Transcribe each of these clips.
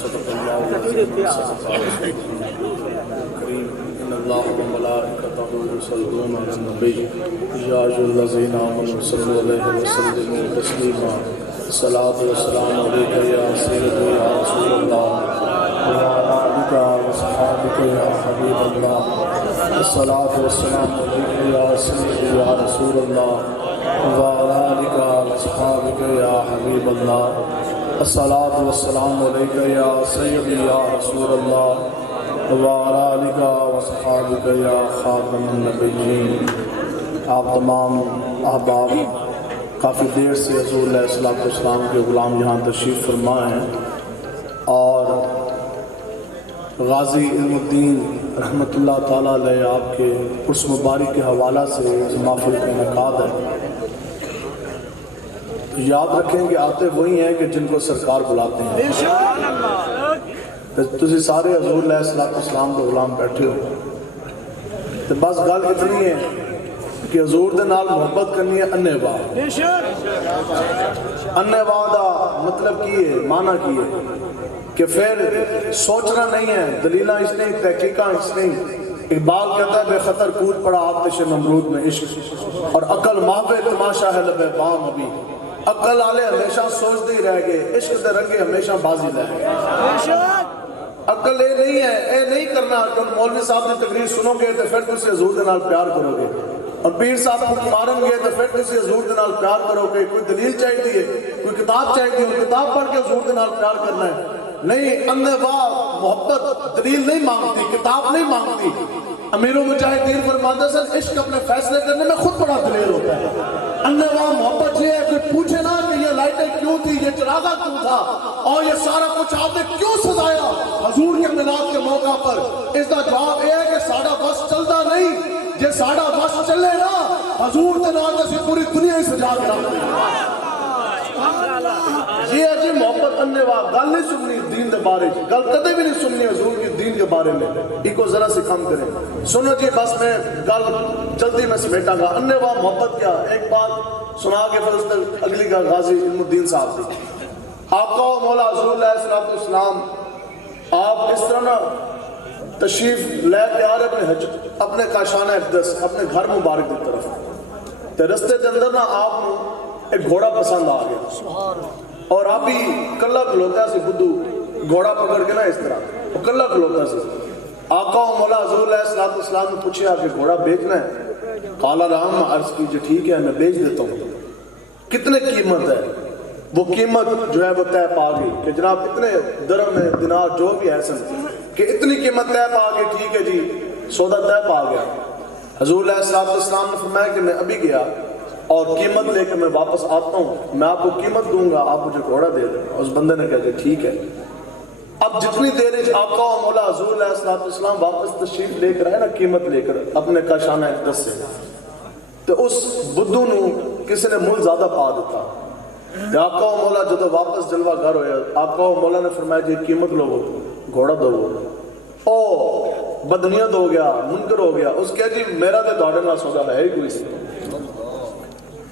صدق اللہ العظیم ان اللہ وملائکتہ یصلون علی النبی یا ایھا الذین آمنوا صلوا علیہ وسلموا تسلیما الصلاۃ والسلام علیک یا سیدی یا رسول اللہ وعلی آلک وصحبک یا حبیب اللہ الصلاۃ والسلام علیک یا سیدی یا رسول اللہ وعلی آلک وصحبک یا حبیب اللہ الصلاۃ والسلام علیک یا سیدی یا رسول اللہ وعلی آلک وصحبک یا خاتم النبیین۔ آپ تمام احباب کافی دیر سے حضور علیہ السلام کے غلام یہاں تشریف فرما ہیں اور غازی علم الدین رحمۃ اللہ تعالیٰ علیہ آپ کے عرس مبارک کے حوالہ سے اس محفل کا انعقاد ہے۔ یاد رکھیں کہ آتے وہی ہیں کہ جن کو سرکار بلاتے ہیں۔ تسی سارے حضور علیہ السلام کے غلام بیٹھے ہو تو بس گل اتنی ہے کہ حضور دے نال محبت کرنی ہے انے واہ۔ انے واہ دا مطلب کی ہے، معنی کی ہے کہ پھر سوچنا نہیں ہے، دلیلہ اس نہیں، تحقیقہ اس نہیں۔ اقبال کہتا ہے بے خطر کود پڑا آتش نمرود میں عشق اور عقل محو تماشا ہے لبے بام ابھی۔ عقل والے ہمیشہ سوچتے ہی رہ گئے، عشق دے رنگے ہمیشہ بازی لے گئے۔ عقل اے نہیں ہے، اے نہیں کرنا کہ مولوی صاحب کی تقریر سنو گے تو پھر تسی حضور دے نال پیار کرو گے، اور پیر صاحب کو مارن گے تو پھر تسی حضور دے نال پیار کرو گے۔ کوئی دلیل چاہیے، کوئی کتاب چاہیے، کتاب پڑھ کے حضور دے نال پیار کرنا ہے۔ نہیں، اندھے واہ محبت دلیل نہیں مانگتی، کتاب نہیں مانگتی۔ امیر المجاہدین فرماتے ہیں عشق اپنے فیصلے کرنے میں خود بڑا دلیل ہوتا ہے۔ اندھے واہ محبت یہ ہے، کوئی پوچھے نا کہ یہ لائٹیں کیوں تھی، یہ چراغا کیوں تھا، اور یہ سارا کچھ آپ نے کیوں سجایا حضور کے میلاد کے موقع پر، اس کا جواب یہ ہے کہ ساڑا بس چلتا نہیں، جے ساڑا بس چلے نا حضور کے نام سے پوری دنیا ہی سجا کے رکھتے ہیں۔ یہ ہے جی محبت اننے واہ، گل نہیں سننی دین دے بارے، گل کدے بھی نہیں سننی حضور کی دین کے بارے میں، ایک کو ذرا سے کم کریں۔ سنو جی بس میں گل جلدی میں سمیٹا گا۔ اننے واہ محبت کیا، ایک بات سنا کے پھر اس تک اگلی کا غازی علم الدین صاحب تھی۔ آقا و مولا حضور علیہ السلام آپ اس طرح نا تشریف لے کے آ رہے اپنے کاشانہ اقدس اپنے گھر مبارک کی طرف، تے رستے کے اندر نا آپ ایک گھوڑا پسند آ گیا، اور آپ ہی کلہ کھلوتا سی بدھو گھوڑا پکڑ کے نا اس طرح وہ کلہ کھلوتا سی۔ آقا و مولا حضور علیہ السلام نے پوچھا کہ گھوڑا بیچنا ہے؟ قال رام عرض کیجئے ٹھیک ہے میں بیچ دیتا ہوں۔ کتنے قیمت ہے؟ وہ قیمت جو ہے وہ طے پا گئی کہ جناب اتنے درہم ہے، دینار جو بھی ہے سن کہ اتنی قیمت طے پا گئی، ٹھیک ہے جی سودا طے پا گیا۔ حضور علیہ السلام نے فرمایا کہ میں ابھی گیا اور قیمت لے کے میں واپس آتا ہوں، میں آپ کو قیمت دوں گا، آپ مجھے گھوڑا دے دیں۔ اس بندے نے کہا کہ ٹھیک ہے۔ اب جتنی دیر آقا و مولا حضور علیہ السلام واپس تشریف لے کر آئے نا قیمت لے کر اپنے کاشانہ اقدس سے، تو اس بدھو نو کسی نے مول زیادہ پا دیتا۔ آقا و مولا جدو واپس جلوہ گھر ہویا، آقا و مولا نے فرمایا جی قیمت لو، گھوڑا دو۔ او بدنیت ہو گیا، منکر ہو گیا، اس کہا جی میرا تو دوڑے نہ سودا ہے ہی کوئی سی۔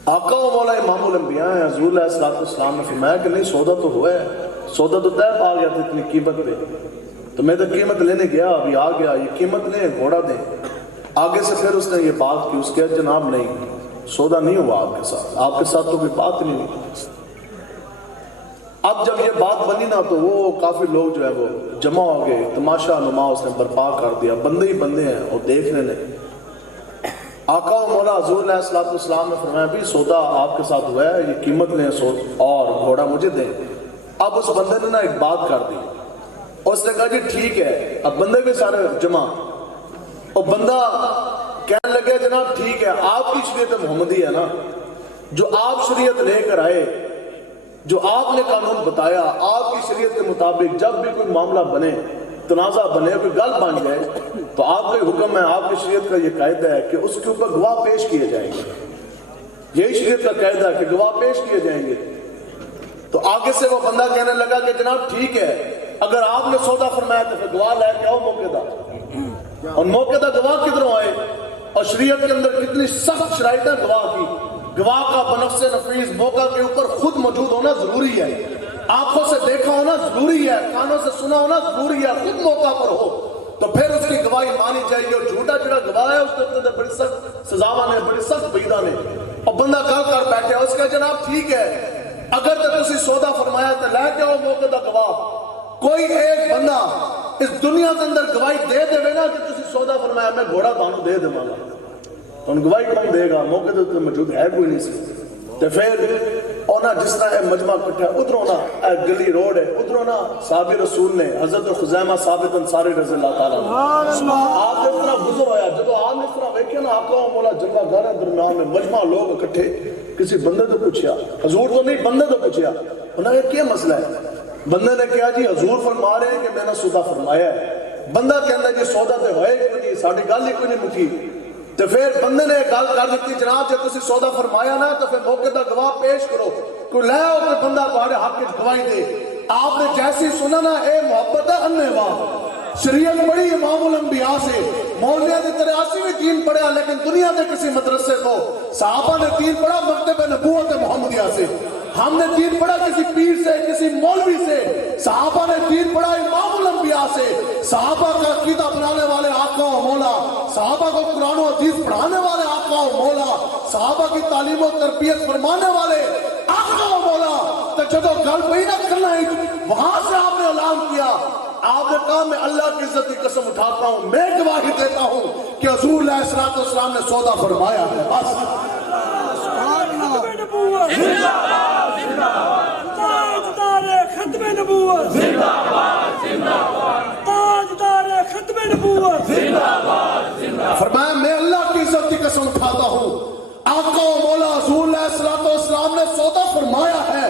آقا و مولا امام الانبیاء ہیں، حضور علیہ السلام نے فرمایا کہ نہیں سودا تو ہوا ہے، سودا تو طے پا گیا تھا اتنی قیمت پہ، تو میں تو قیمت لینے گیا ابھی آ گیا، یہ قیمت لیں گھوڑا دیں۔ آگے سے پھر اس نے یہ بات کی، اس کہا جناب نہیں سودا نہیں ہوا آپ کے ساتھ تو کوئی بات نہیں ہوئی۔ اب جب یہ بات بنی نا تو وہ کافی لوگ جو ہے وہ جمع ہو گئے، تماشا نما اس نے برپا کر دیا، بندے ہی بندے ہیں اور دیکھنے نے۔ آقا و مولا حضور علیہ السلام نے فرمایا بھی سودا آپ کے ساتھ ہوا ہے، یہ قیمت لیں اور گھوڑا مجھے دیں۔ اب اس بندے نے نا ایک بات کر دی، اس نے کہا جی ٹھیک ہے۔ اب بندے بھی سارے جمع، اور بندہ کہنے لگے جناب ٹھیک ہے، آپ کی شریعت محمدی ہے نا، جو آپ شریعت لے کر آئے، جو آپ نے قانون بتایا، آپ کی شریعت کے مطابق جب بھی کوئی معاملہ بنے، تنازع بنے، کوئی گل بن جائے، تو آپ کا حکم ہے، آپ کی شریعت کا یہ قاعدہ ہے کہ اس کے اوپر گواہ پیش کیے جائیں گے۔ یہی شریعت کا قاعدہ ہے کہ گواہ پیش کیے جائیں گے۔ تو آگے سے وہ بندہ کہنے لگا کہ جناب ٹھیک ہے، اگر آپ نے سودا فرمایا تو پھر گواہ لے کے آؤ موقع دا۔ اور موقع دا گواہ کدھروں آئے، اور شریعت کے اندر کتنی سخت شرائط ہے گواہ کی گواہ کا بنفس نفیس موقع کے اوپر خود موجود ہونا ضروری ہے، آنکھوں سے دیکھا ہونا ضروری ہے، کانوں سے سنا ہونا ضروری ہے، خود موقع پر ہو تو پھر اس کی گواہی مانی چاہیے۔ اور جھوٹا جڑا گواہ ہے اس کے بڑی سخت سزاواں نے، بڑی سخت وعیداں نے، اور بندہ گل کر بیٹھے اس کا جناب ٹھیک ہے اگر تو تسی سودا فرمایا تو لے کے آؤ موقع دا گواہ۔ کوئی ایک بندہ اس دنیا کے اندر گواہی دے دے نا کہ تسی سودا فرمایا میں گھوڑا تانوں دے دے مالا، ان گواہی کون دے گا؟ موقع تو موجود ہے کوئی نہیں سی۔ تو پھر اونا جس طرح اے مجمع کٹھا ہے ادھروں نا اے گلی روڈ ہے ادھروں نا صحابی رسول نے حضرت خزیمہ ثابت انصاری رضی اللہ تعالیٰ آپ اس طرح گزر ہویا جب آپ نے اس طرح ویکھے نا آقا و مولا جلوہ گانا درمیان میں مجمع لوگ اکٹھے، کسی بندے تو پوچھیا، حضور تو نہیں بندے تو پوچھیا، انہوں نے کیا مسئلہ ہے؟ بندے نے کہا جی حضور فرما رہے ہیں کہ میں نے سودا فرمایا ہے۔ بندہ کہتا ہے جی سودا تے ہوئے کوئی نہیں، ساڑھی گل ہی کوئی نہیں مکی۔ تو پھر بندے نے گل کر دیتی جناب جب تسی سودا فرمایا نا تو پھر موقع دا گواہ پیش کرو، کوئی لے آؤ کوئی بندہ تمہارے حق کی گواہی دے۔ آپ نے جیسی سنا نا اے محبت ہے اننے واہ، شریعت پڑھی امام الانبیاء سے، مولویہ نے 83 دین پڑھا لیکن دنیا کے کسی مدرسے کو، صحابہ نے دین پڑھا مکتب نبوت محمدیہ سے، ہم نے دین پڑھا کسی پیر سے کسی مولوی سے، صحابہ نے دین پڑھا امام الانبیاء سے، صحابہ کا عقیدہ بنانے والے آقا و مولا، صحابہ کو قرآن و حدیث پڑھانے والے آقا و مولا، صحابہ کی تعلیم و تربیت فرمانے والے آقا و مولا۔ تو جدو گل پہ نہ کرنا ہے وہاں سے آپ نے اعلان کیا، آپ نے کہا میں اللہ کی عزت کی قسم اٹھاتا ہوں، میں گواہی دیتا ہوں کہ حضور علیہ السلام نے سودا فرمایا ہے۔ تاجدار ختم نبوت زندہ باد، زندہ باد، تاجدار ختم نبوت زندہ باد، زندہ باد۔ فرمایا میں اللہ کی عزت کی قسم اٹھاتا ہوں، آقا و مولا حضور علیہ السلام نے سودا فرمایا ہے،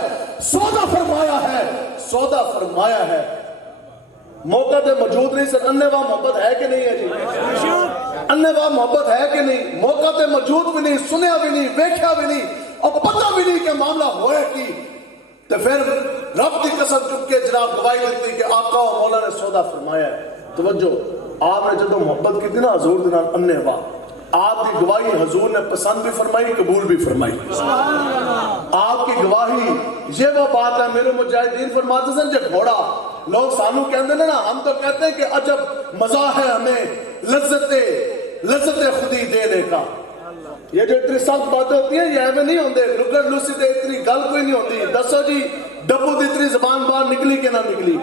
سودا فرمایا ہے، سودا فرمایا ہے۔ موقع تے موجود نہیں سر، اننے واہ محبت ہے کہ نہیں ہے جی؟ اننے واہ محبت ہے کہ نہیں؟ موقع تے موجود بھی نہیں، سنیا بھی نہیں، ویکھیا بھی نہیں، اور پتہ بھی نہیں کہ معاملہ ہوئے کی۔ تو پھر رب کی قسم چک کے جناب گواہی دیتی کہ آقا و مولا نے سودا فرمایا ہے۔ توجہ، آپ نے جدو محبت کی تھی نا حضور دینا اننے واہ، آپ کی گواہی حضور نے پسند بھی فرمائی قبول بھی فرمائی۔ آپ کی گواہی یہ وہ بات ہے، میرے مجاہدین فرماتے ہیں جو گھوڑا لوگ سانو کہتے ہیں نا، ہم تو کہتے ہیں کہ عجب مزہ ہے ہمیں لذت خودی دینے کا۔ یہ جو اتنی سخت باتیں ہوتی ہیں یہ ایویں نہیں ہوندے، لکڑ لوسی تے اتنی گل کوئی نہیں ہوندی۔ دسو جی ڈبو دی اتنی زبان باہر نکلی کہ نہ نکلی؟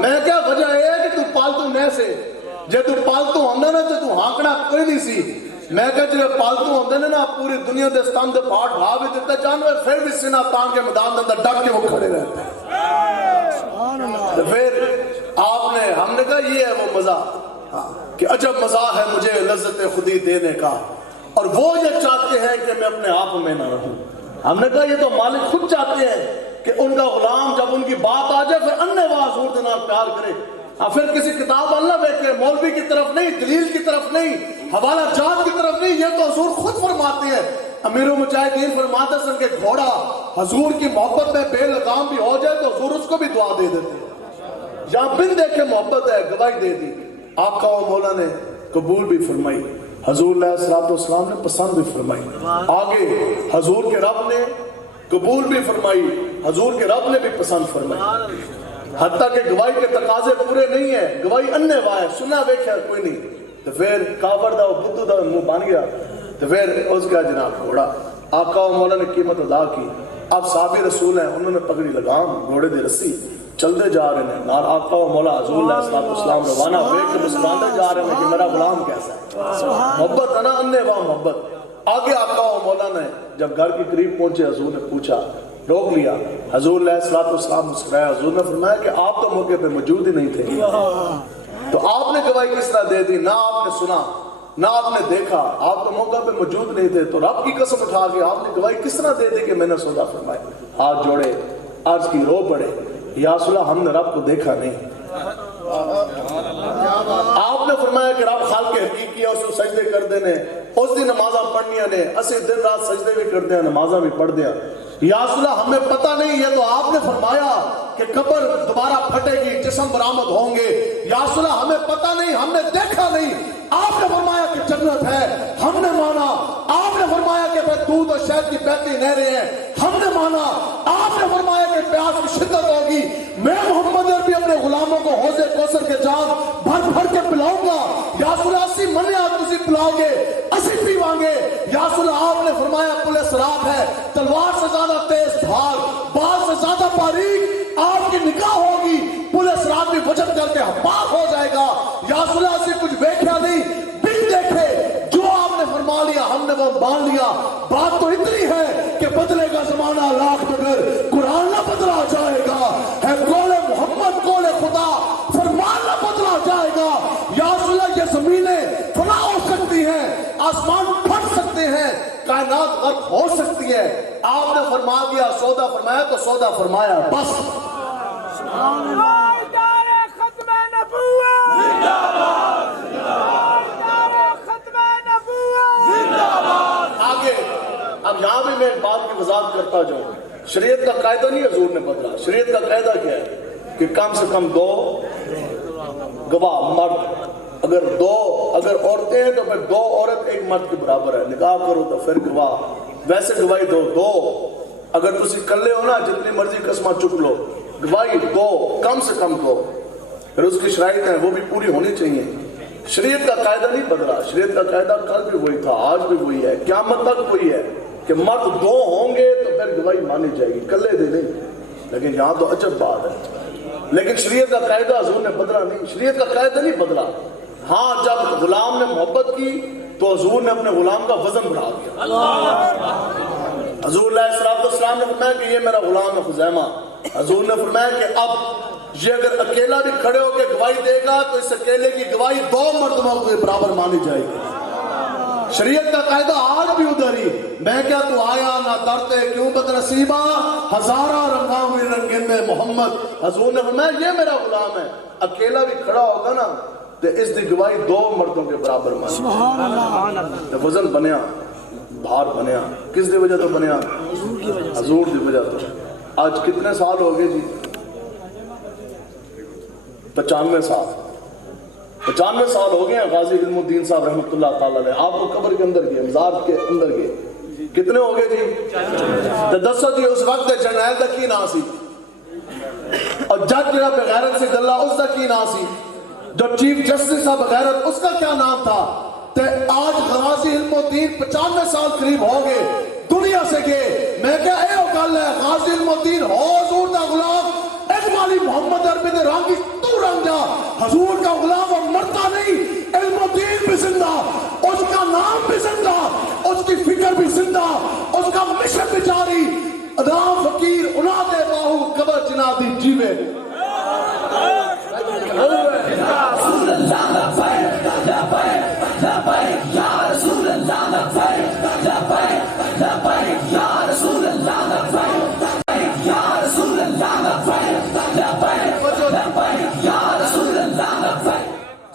میں کیا وجہ ہے کہ تو پالتو نہیں سے، جے تو پالتو ہوندے نا تو ہانکڑا کوئی نہیں سی۔ میں کہا جی پالتو ہوندے نا پوری دنیا دے ستان دے پہاڑ ڈھا بھی دیتے جانور پھر بھی سینہ تان کے میدان دے اندر ڈٹ کے وہ کھڑے رہتے ہیں۔ تو پھر آپ نے ہم نے کہا یہ ہے وہ مزہ کہ عجب مزہ ہے مجھے لذت خودی دینے کا، اور وہ یہ چاہتے ہیں کہ میں اپنے آپ میں نہ رہوں۔ ہم نے کہا یہ تو مالک خود چاہتے ہیں کہ ان کا غلام جب ان کی بات آ جائے پھر اننے واہ حضور دے نال پیار کرے، پھر کسی کتاب اللہ بیٹھے، مولوی کی طرف نہیں، دلیل کی طرف نہیں، حوالہ جات کی طرف نہیں، یہ تو حضور خود فرماتے ہیں۔ امیر المجاہدین فرماتے ہیں کہ گھوڑا حضور کی محبت میں بے لگام بھی ہو جائے تو حضور اس کو بھی دعا دے دیتے ہیں، یا بن دیکھے محبت ہے گواہی دے دی۔ آقا و مولا نے قبول بھی فرمائی، حضور علیہ السلام نے پسند بھی فرمائی، آگے حضور کے رب نے قبول بھی فرمائی، حضور کے رب نے بھی پسند فرمائی، حتیٰ کہ گواہی کے تقاضے پورے نہیں ہیں، گواہی اننے واہ ہے، سنا ویکھیا کوئی نہیں۔ تو پھر کافر دا بدھو دا منہ بن گیا، تو پھر اس کا جناب گھوڑا آقا و مولا نے قیمت ادا کی۔ اب صحابی رسول ہیں، انہوں نے پگڑی لگام گھوڑے دی رسی چلتے جا رہے ہیں، نال آقا و مولا حضور علیہ السلام روانہ بیٹھ کے مسکراتے جا رہے ہیں کہ میرا غلام کیسا ہے۔ محبت ہے نا اننے واہ محبت۔ آگے آقا و مولا نے جب گھر کے قریب پہنچے حضور نے پوچھا، روک لیا، حضور علیہ السلام مسکرایا، حضور نے فرمایا کہ آپ تو موقع پہ موجود ہی نہیں تھے، تو آپ نے گواہی کس طرح دے دی؟ نہ آپ نے سنا نہ آپ نے دیکھا، آپ تو موقع پہ موجود نہیں تھے، تو رب کی قسم اٹھا کے آپ نے گواہی کس طرح دے دی کہ میں نے سودا فرمایا؟ ہاتھ جوڑے عرض کی، رو پڑے، یا رسول اللہ ہم نے رب کو دیکھا نہیں۔ آپ نے فرمایا کہ رب خالق حقیقی ہے، اس کو سجدے کر دینے، اس دی نمازاں پڑھنیاں نے، اسی دن رات سجدے بھی کر دیا، نمازاں بھی پڑھ دیا۔ یا رسول اللہ ہمیں پتہ نہیں، یہ تو آپ نے فرمایا کہ قبر دوبارہ پھٹے گی، جسم برآمد ہوں گے۔ یا رسول اللہ ہمیں پتہ نہیں، ہم نے دیکھا نہیں، آپ نے فرمایا کہ جنت ہے، ہم نے مانا، آپ نے فرمایا کہ دودھ اور شہد کی بہتی نہریں ہیں. ہم نے مانا. آپ نے فرمایا کہ پیاس کی شدت ہوگی, میں محمد عربی اپنے غلاموں کو حوض کوثر کے جام بھر بھر کے پلاؤں گا. یا رسول اللہ 80 منہ آپ تسی پلاؤ گے, 80 پیوان گے. یا رسول اللہ آپ نے فرمایا پولیس رات ہے, تلوار سے زیادہ تیز دھار, بال سے زیادہ باریک آپ کی نگاہ ہوگی, پولیس رات بھی وجد کر کے پاک ہو جائے گا. یا رسول اللہ سے کچھ دیکھا نہیں, بھی دیکھے, جو آپ نے فرما لیا ہم نے وہ مان لیا. بات تو اتنی ہے کہ بدلے گا زمانہ لاکھ مگر قرآن نہ بدلا جائے گا. ہے قول محمد قول خدا, فرمان نہ بدلا جائے گا. یا رسول اللہ یہ زمینیں فنا ہو سکتی ہیں, آسمان پھٹ سکتے ہیں, کائنات غرق ہو سکتی ہے. آپ نے فرما دیا, سودا فرمایا تو سودا فرمایا, بس. آگے اب یہاں بھی میں ایک بات کی وضاحت کرتا جاؤں. شریعت کا قاعدہ نہیں حضور نے بدلا. شریعت کا قاعدہ کیا ہے کہ کم سے کم 2 گواہ مرد, اگر عورتیں ہیں تو پھر 2 عورت 1 مرد کے برابر ہے. نکاح کرو تو پھر گواہ, ویسے گواہی 2. اگر تسی کلے ہو نا جتنی مرضی قسمہ چک لو, گواہی 2, کم سے کم 2. پھر اس کی شرائط ہیں وہ بھی پوری ہونی چاہیے. شریعت کا قاعدہ نہیں بدلا. شریعت کا قاعدہ کل بھی وہی تھا, آج بھی وہی ہے, قیامت تک وہی ہے کہ مرد 2 ہوں گے تو پھر گواہی مانی جائے گی, کلے دے نہیں. لیکن یہاں تو عجب بات ہے, لیکن شریعت کا قاعدہ حضور نے بدلا نہیں. شریعت کا قاعدہ نہیں بدلا. ہاں جب غلام نے محبت کی تو حضور نے اپنے غلام کا وزن بڑھا دیا. حضور علیہ السلام نے فرمایا کہ یہ میرا غلام ہے خزیمہ. حضور نے فرمایا کہ اب یہ اگر اکیلا بھی کھڑے ہو کے گواہی دے گا تو اس اکیلے کی گواہی 2 مرتبہ کے برابر مانی جائے گی. شریعت کا قاعدہ آج بھی ادھر ہی. میں کیا تو آیا نہ درتے کیوں بدنصیبہ, ہزارہ رنگا ہوئی رنگین میں محمد. حضور نے فرمایا یہ میرا غلام ہے, اکیلا بھی کھڑا ہوگا نا تو اس دی گواہی 2 مردوں کے برابر مانی. وزن بنیا, بھار بنیا, کس دی وجہ تو بنیا؟ حضور دی وجہ تو. آج کتنے سال ہو گئے جی؟ 95 سال. 95 سال ہو گئے ہیں غازی علم الدین صاحب رحمۃ اللہ تعالیٰ علیہ. آپ کو قبر کے اندر گئے, مزار کے اندر گئے, کتنے ہو گئے جی؟ تو دسو جی اس وقت جرنیل دا کی نام سی, اور جج جڑا بغیرت سے گلا اس دا کی نام سی, جو چیف جسٹس تھا بغیرت اس کا کیا نام تھا؟ تو آج غازی علم الدین 95 سال قریب ہو گئے دنیا سے گئے. میں کیا اے او گل ہے, غازی علم الدین ہو حضور دا غلام, اجمالی محمد عربی دے رنگی تو رنگ جا. حضور کا غلام اور مرتا نہیں, علم الدین بھی زندہ, اس کا نام بھی زندہ, اس کی فکر بھی زندہ, اس کا مشن بھی جاری. ادام فقیر انا دے باہو قبر جنا دی جیوے.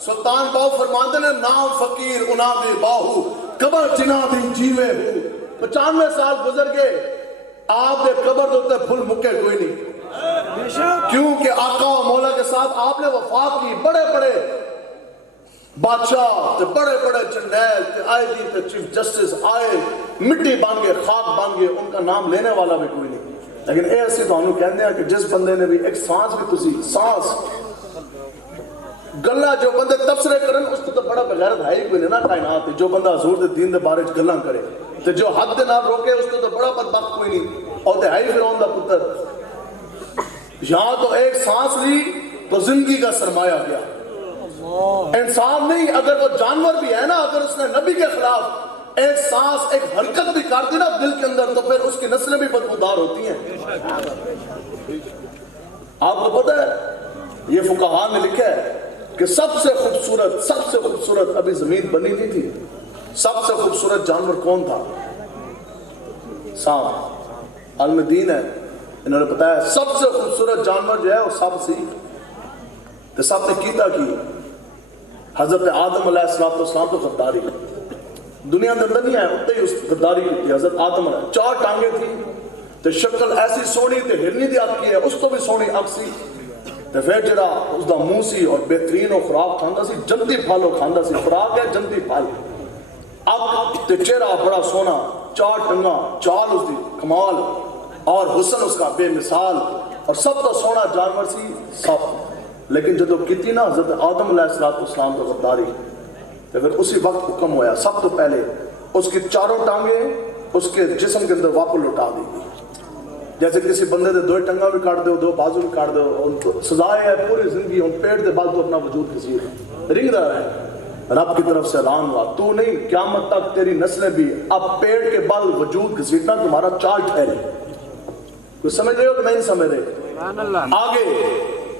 سلطان باہو فرماندے نے نام فقیر انا دے باہو قبر جنا دی جیوے. 95 سال گزر گئے, آپ دے قبر دوتے پھل مکے کوئی نہیں. کیونکہ آقا و مولا کے ساتھ آپ نے وفات کی. بڑے بڑے بادشاہ تے بڑے بڑے جرنیل تے آئی جی تے چیف جسٹس آئے, مٹی بن گئے, خاک بن گئے, ان کا نام لینے والا بھی کوئی نہیں. لیکن اے اسی تو ہم کہتے ہیں کہ جس بندے نے بھی ایک سانس بھی تسی سانس گلا جو بندے تبصرے کرن اس تو بڑا بغیرت ہے ہی کوئی نہیں نا کائنات. جو بندہ حضور دے دین دے بارے گلاں کرے تے جو حد دے نال روکے اس تو بڑا بدبخت کوئی نہیں. اور تے ہے ہی فرعون دا پتر. یہاں تو ایک سانس لی تو زندگی کا سرمایہ گیا. انسان نہیں, اگر وہ جانور بھی ہے نا, اگر اس نے نبی کے خلاف ایک سانس ایک حرکت بھی کر دی نا دل کے اندر تو پھر اس کی نسلیں بھی بدبودار ہوتی ہیں. آپ کو پتہ ہے یہ فقہاء نے لکھا ہے کہ سب سے خوبصورت ابھی زمین بنی نہیں تھی, سب سے خوبصورت جانور کون تھا؟ سانپ. عالم دین ہے, انہوں نے بتایا سب سے خوبصورت جانور جو ہے وہ سب سی. تو سب نے کیتا کی حضرت آدم علیہ السلام تو غداری دنیا کے اندر نہیں آیا, اتنے ہی اس غداری کی تھی. حضرت آدم علیہ 4 ٹانگیں تھی, تو شکل ایسی سونی تے ہرنی دی اکھ کی ہے, اس تو بھی سونی اکھ سی. تو پھر جڑا اس دا منہ سی اور بہترین و خوراک کھاندا سی, جنتی پھل کھاندا سی. خوراک ہے جنتی پھل. اکھ تے چہرہ بڑا سونا, 4 ٹنگا چال اس دی کمال اور حسن اس کا بے مثال اور سب تو سونا جانور سی سب لیکن جدو کیتی نا حضرت آدم علیہ السلام کو غداری تو پھر اسی وقت حکم ہویا سب تو پہلے اس کی 4 ٹانگیں اس کے جسم کے اندر واپس لوٹا دی گئی جیسے کسی بندے دے 2 ٹنگا بھی کاٹ دو 2 بازو بھی کاٹ دو ان کو سزائے ہے پوری زندگی ان پیٹ دے بال تو اپنا وجود کسی رنگ رہا ہے رب کی طرف سے اعلان ہوا تو نہیں قیامت تک تیری نسلیں بھی اب پیٹ کے بل وجود گھسیٹنا تمہارا چال ٹھہرے کوئی سمجھ رہے ہو کہ نہیں سمجھ رہے آگے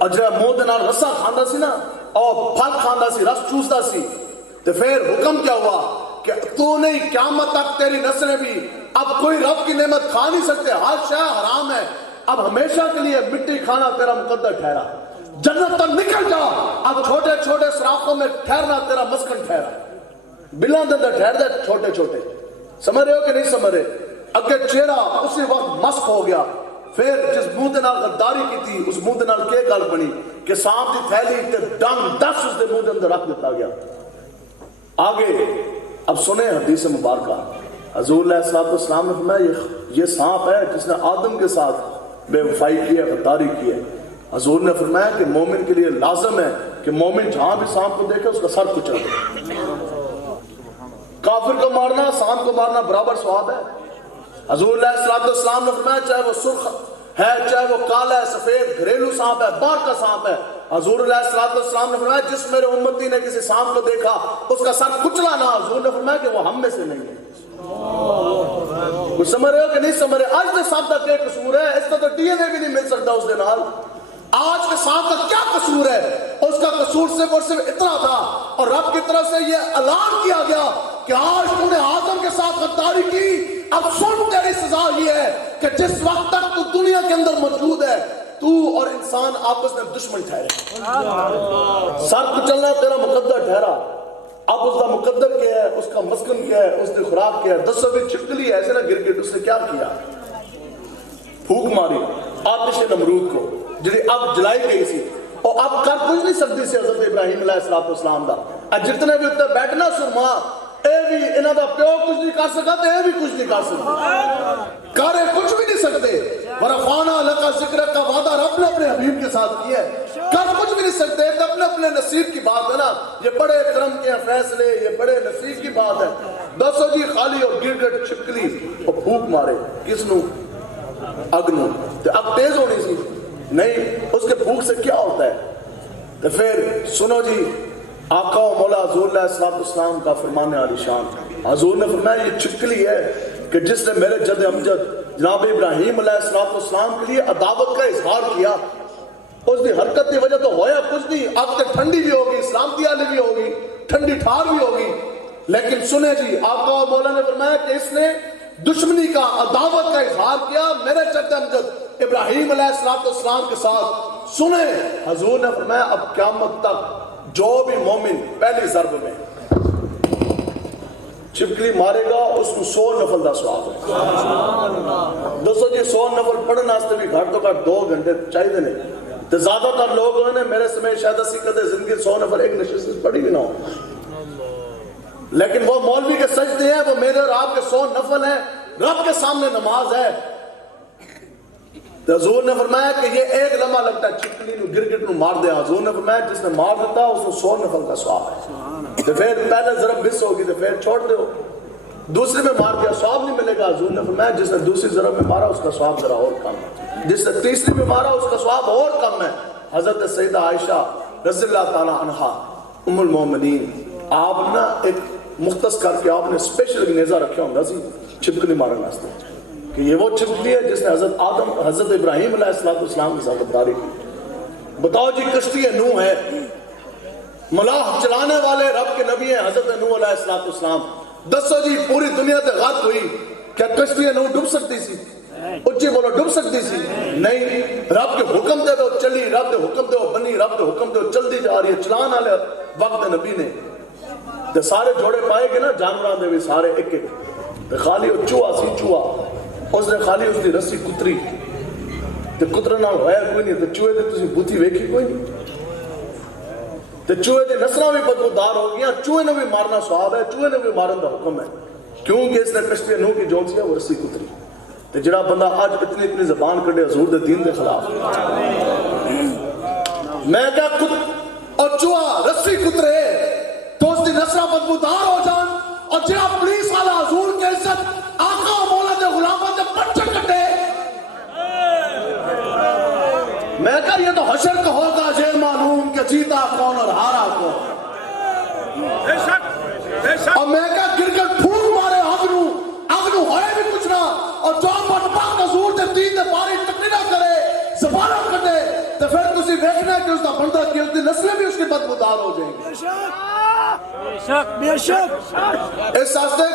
اجرا منہ دے نال رسا کھاندا سی نا اور پھل کھاندا سی رس چوسدا سی تو پھر حکم کیا ہوا کہ تو نہیں قیامت تک تیری نسلیں بھی اب کوئی رب کی نعمت کھا نہیں سکتے ہر شے حرام ہے اب ہمیشہ کے لیے مٹی کھانا تیرا مقدر ٹھہرا جنت تک نکل جا اب چھوٹے چھوٹے سراخوں میں ٹھہرنا تیرا مسکن ٹھہرا بلاں دے اندر ٹھہر دے چھوٹے چھوٹے سمجھ رہے ہو کہ نہیں سمجھ رہے اگے چہرہ اسی وقت مسک ہو گیا پھر جس منہ دے نال غداری کی تھی اس منہ دے نال کے گل بنی کہ سانپ دی تھیلی تے ڈنگ 10 اس دے منہ دے اندر رکھ دیتا گیا آگے اب سنیں حدیث مبارکہ حضور علیہ السلام نے فرمایا یہ سانپ ہے جس نے آدم کے ساتھ بے وفائی کی ہے غداری کی ہے حضور نے فرمایا کہ مومن کے لیے لازم ہے کہ مومن جہاں بھی سانپ کو دیکھے اس کا سر کچل دے کافر کو مارنا سانپ کو مارنا برابر ثواب ہے حضور علیہ السلام نے فرمایا چاہے وہ سرخ ہے چاہے وہ کالا ہے سفید گھریلو سانپ ہے باہر کا سانپ ہے حضور علیہ السلام نے فرمایا جس میرے امتی نے کسی سانپ کو دیکھا اس کا سر کچلا نہ حضور نے فرمایا کہ وہ ہم میں سے نہیں ہے کچھ سمجھ رہے ہو کہ نہیں سمجھ رہے آج کے سانپ کا کیا قصور ہے اس کا تو ڈی این اے بھی نہیں مل سکتا اس دن حال آج کے سانپ کا کیا قصور ہے اس کا قصور صرف اور صرف اتنا تھا اور رب کی طرف سے یہ اعلان کیا گیا کہ آج تم نے آدم کے ساتھ غداری کی اب سن تیری سزا یہ ہے کہ جس وقت تک تو دنیا کے اندر موجود ہے تو اور انسان آپس میں دشمن ٹھہرے سر کچلنا تیرا مقدر ٹھہرا اب اس کا مقدر کیا ہے اس کا مسکن کیا ہے اس نے خوراک کیا ہے 10 بھی چھپکلی ایسے نہ گر گئے اس نے کیا کیا پھوک ماری آتش نمرود کو جنہیں اب جلائی گئی سی اور اب کر کچھ نہیں سکتی سی حضرت ابراہیم علیہ السلام دا جتنے بھی اتنے بیٹھنا سرما اے بھی انہاں دا پیو کچھ نہیں کر سکا تے اے بھی کچھ نہیں کر سکتا کرے کچھ بھی نہیں سکتے ورفانا لکا ذکر کا وعدہ رب نے اپنے حبیب کے ساتھ کیا ہے کر کچھ بھی نہیں سکتے ایک اپنے اپنے نصیب کی بات ہے نا یہ بڑے کرم کے فیصلے یہ بڑے نصیب کی بات ہے 200 جی خالی اور گر گٹ چھپکلی اور پھوک مارے کس نو اگ نو تے اگ تیز ہونی سی نہیں اس کے پھوک سے کیا ہوتا ہے تو پھر سنو جی آقا و مولا حضور علیہ السلام کا فرمان عالی شان حضور نے فرمایا یہ چھپکلی ہے کہ جس نے میرے جد امجد جناب ابراہیم علیہ السلام کے لیے عداوت کا اظہار کیا اس دی حرکت کی وجہ تو ہویا کچھ نہیں اب تک ٹھنڈی بھی ہوگی سلامتی والی بھی ہوگی ٹھنڈی ٹھار بھی ہوگی لیکن سنیں جی آقا و مولا نے فرمایا کہ اس نے دشمنی کا عداوت کا اظہار کیا میرے جد امجد ابراہیم علیہ السلام کے ساتھ سنیں حضور نے فرمایا اب قیامت تک جو بھی مومن پہلی ضرب میں چھپکلی مارے گا اس کو 100 نفل دا ثواب ہے دوستو جی 100 نفل پڑھنے واسطے بھی گھٹ تو گھٹ 2 گھنٹے چاہیے نہیں تو زیادہ تر لوگ ہوئے نے میرے سمیت شاید اسی کدے زندگی 100 نفل ایک نشست پڑھی بھی نہ ہو لیکن وہ مولوی کے سجدے ہیں وہ میرے اور آپ کے 100 نفل ہیں رب کے سامنے نماز ہے تو حضور نے فرمایا کہ یہ ایک لمحہ لگتا ہے چھپکلی نو گرگٹ نو مار دیا حضور نے فرمایا جس نے مار دیتا اس کو 100 نفل کا ثواب ہے تو پھر پہلے ضرب مس ہوگی تو پھر چھوڑ دو دوسری میں مار دیا ثواب نہیں ملے گا حضور نے فرمایا جس نے دوسری ضرب میں مارا اس کا ثواب ذرا اور کم ہے جس نے تیسری میں مارا اس کا ثواب اور کم ہے حضرت سیدہ عائشہ رضی اللہ تعالی عنہا ام المومنین آپ نا ایک مختص کر کے آپ نے اسپیشل نیزہ رکھا ہوں سی چھپکلی مارنے واسطے کہ یہ وہ چھپکلی ہے جس نے حضرت ابراہیم علیہ السلام کی ساتھ غداری کی بتاؤ جی کشتی نوح ہے ملاح چلانے والے رب کے نبی ہیں حضرت نوح علیہ السلام دسو جی پوری دنیا تے غرق ہوئی کیا کشتی نوح ڈوب سکتی سی اچھی بولو ڈوب سکتی سی نہیں رب کے حکم دے وہ چلی رب کے حکم دے وہ بنی رب کے حکم دے وہ چلتی جا رہی ہے چلان والے وقت نبی نے تے سارے جوڑے پائے گے نا جانوران دے بھی سارے ایک ایک تے خالی وہ چوہا سی چوہا اس نے خالی اس دی رسی کتری تے کترے نال ہویا کوئی نہیں تے چوہے دی تسی بوتھی ویکھی کوئی نہیں تے چوہے دی نسلاں بھی بدبودار ہو گیا چوہے نے بھی مارنا ثواب ہے چوہے نے بھی مارن دا حکم ہے کیونکہ اس نے کشتی نو کی جون سی وہ رسی کتری تے جڑا بندہ آج اتنی زبان کڈے حضور دے دین دے خلاف میں کیا اور چوہا رسی کترے تو اس دی نسلہ بدبودار ہو جان اور جڑا پولیس والا حضور کے عزت آقا و مولا دے غلاموں دے پٹے کٹے میں کہا یہ تو حشر کا ہوگا جے معلوم کہ جیتا کون اور ہارا کون اور میں کہا گرگٹ پھوک مارے اگنو ہوئے بھی کچھ نہ اور جو پاک حضور دے دین دے بارے ٹکڑی نہ کرے زبانہ کٹے تو پھر تسی دیکھنا ہے کہ اس دا بندہ کی اس دی نسلیں بھی اس کی بدبودار ہو جائیں گے بے شک اس واسطے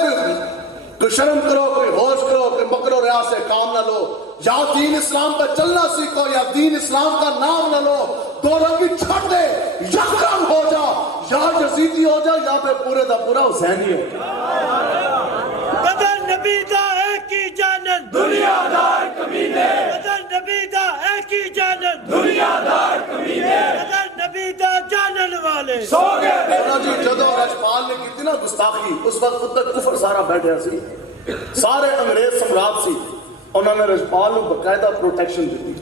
کوئی شرم کرو کوئی ہوش کرو کوئی مکر و ریا سے کام نہ لو یا دین اسلام پہ چلنا سیکھو یا دین اسلام کا نام نہ لو دو رنگی چھڑ دے یکرنگ ہو جا یا یزیدی ہو جا یا پہ پورے دا پورا حسینی ہو جا بدن نبی دا ایک ہی جانن دنیا دار کمینے بدن نبی دا ایک ہی جانن دنیا دار کمینے بدن نبی دا جانن والے سو گئے جی جدو رجپال نے کتنا گستاخی اس وقت اتنا کفر سارا بیٹھے سی سارے انگریز سمراٹ سی انہوں نے رجپال کو باقاعدہ پروٹیکشن دیتی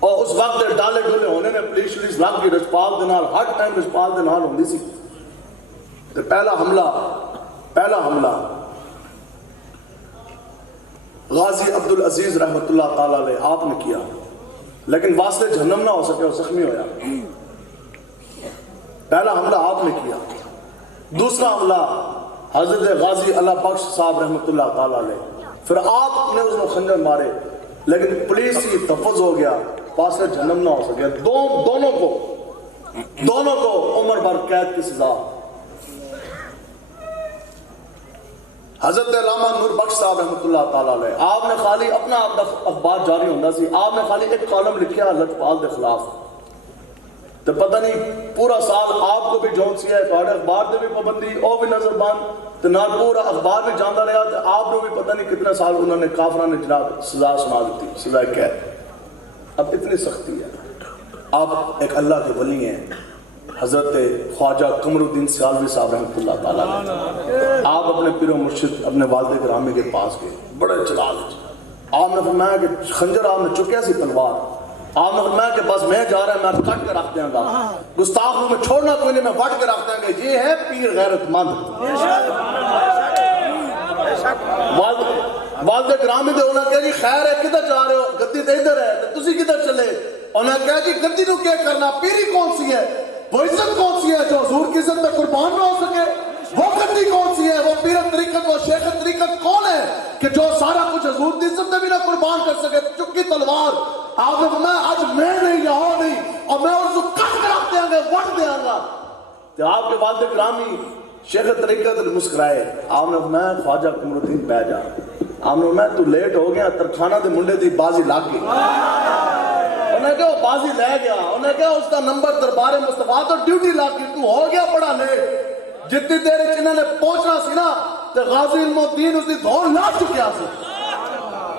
اور اس وقت دے ڈالے ڈولے ہونے میں پولیس شلیس لگ گئی رجپال دے نال ہر ٹائم رجپال دے نال ہوندی سی تو پہلا حملہ غازی عبدالعزیز رحمت اللہ تعالیٰ علیہ آپ نے کیا لیکن واسطے جہنم نہ ہو سکے اور زخمی ہویا پہلا حملہ آپ نے کیا دوسرا حملہ حضرت غازی اللہ بخش صاحب رحمت اللہ تعالیٰ علیہ پھر آپ نے اس میں خنجر مارے لیکن پولیس کی تفظ ہو گیا واسطے جہنم نہ ہو سکے دونوں کو عمر بھر قید کی سزا حضرت علامہ نور بخش صاحب رحمت اللہ تعالیٰ علیہ آپ نے خالی اپنا اخبار جاری ہوندہ سی آپ نے خالی ایک کالم لکھیا لجپال دے خلاف تو پتہ نہیں پورا سال آپ کو بھی جون سی ہے توڑے اخبار دے بھی پابندی او بھی نظر بند تو نہ پورا اخبار بھی جاندہ رہا تو آپ نے بھی پتہ نہیں کتنے سال انہوں نے کافران نے جناب سزا سنا دیتی سزا قید اب اتنی سختی ہے آپ ایک اللہ کے ولی ہیں حضرت خواجہ قمر الدین سیالوی صاحب رحمت اللہ تعالیٰ علیہ آپ اپنے پیر و مرشد اپنے والد گرامی کے پاس گئے بڑے جلال آپ نے فرمایا کہ خنجر آپ نے چکیا سی تلوار آپ نے فرمایا کہ بس میں جا رہا ہے میں کٹ کے رکھ دیں گا گستاخ میں چھوڑنا کوئی نہیں میں وٹ کے رکھ دیں گا یہ ہے پیر غیرت مند والد گرامی دے انہوں نے کہا جی خیر ہے کدھر جا رہے ہو گدی تے ادھر ہے تو تسی کدھر چلے انہوں نے کہا جی گدی نو کیا کرنا پیری کون سی ہے وہ عزت کون سی ہے جو حضور کی عزت میں قربان نہ ہو سکے وہ گدی کون سی ہے وہ پیر طریقت وہ شیخ طریقت کون ہے کہ جو سارا کچھ حضور کی عزت میں بھی نہ قربان کر سکے چکی تلوار آپ نے فرمایا آج میں نہیں یہاں نہیں اور میں اس کو کٹ کر رکھ دیں گا وٹ دیں گا تو آپ کے والد گرامی شیخ طریقت مسکرائے آپ نے فرمایا خواجہ قمر الدین بہ جا آپ نے فرمایا تو لیٹ ہو گیا ترخانہ دے منڈے دی بازی لگ گئی انہیں کہا وہ بازی لے گیا انہیں کہا اس کا نمبر دربار مصطفیٰ تو ڈیوٹی لگ گئی تو ہو گیا بڑا لیٹ جتنی دیر انہوں نے پہنچنا سی نا تو غازی علم الدین اس کی دھون لا چکیا سی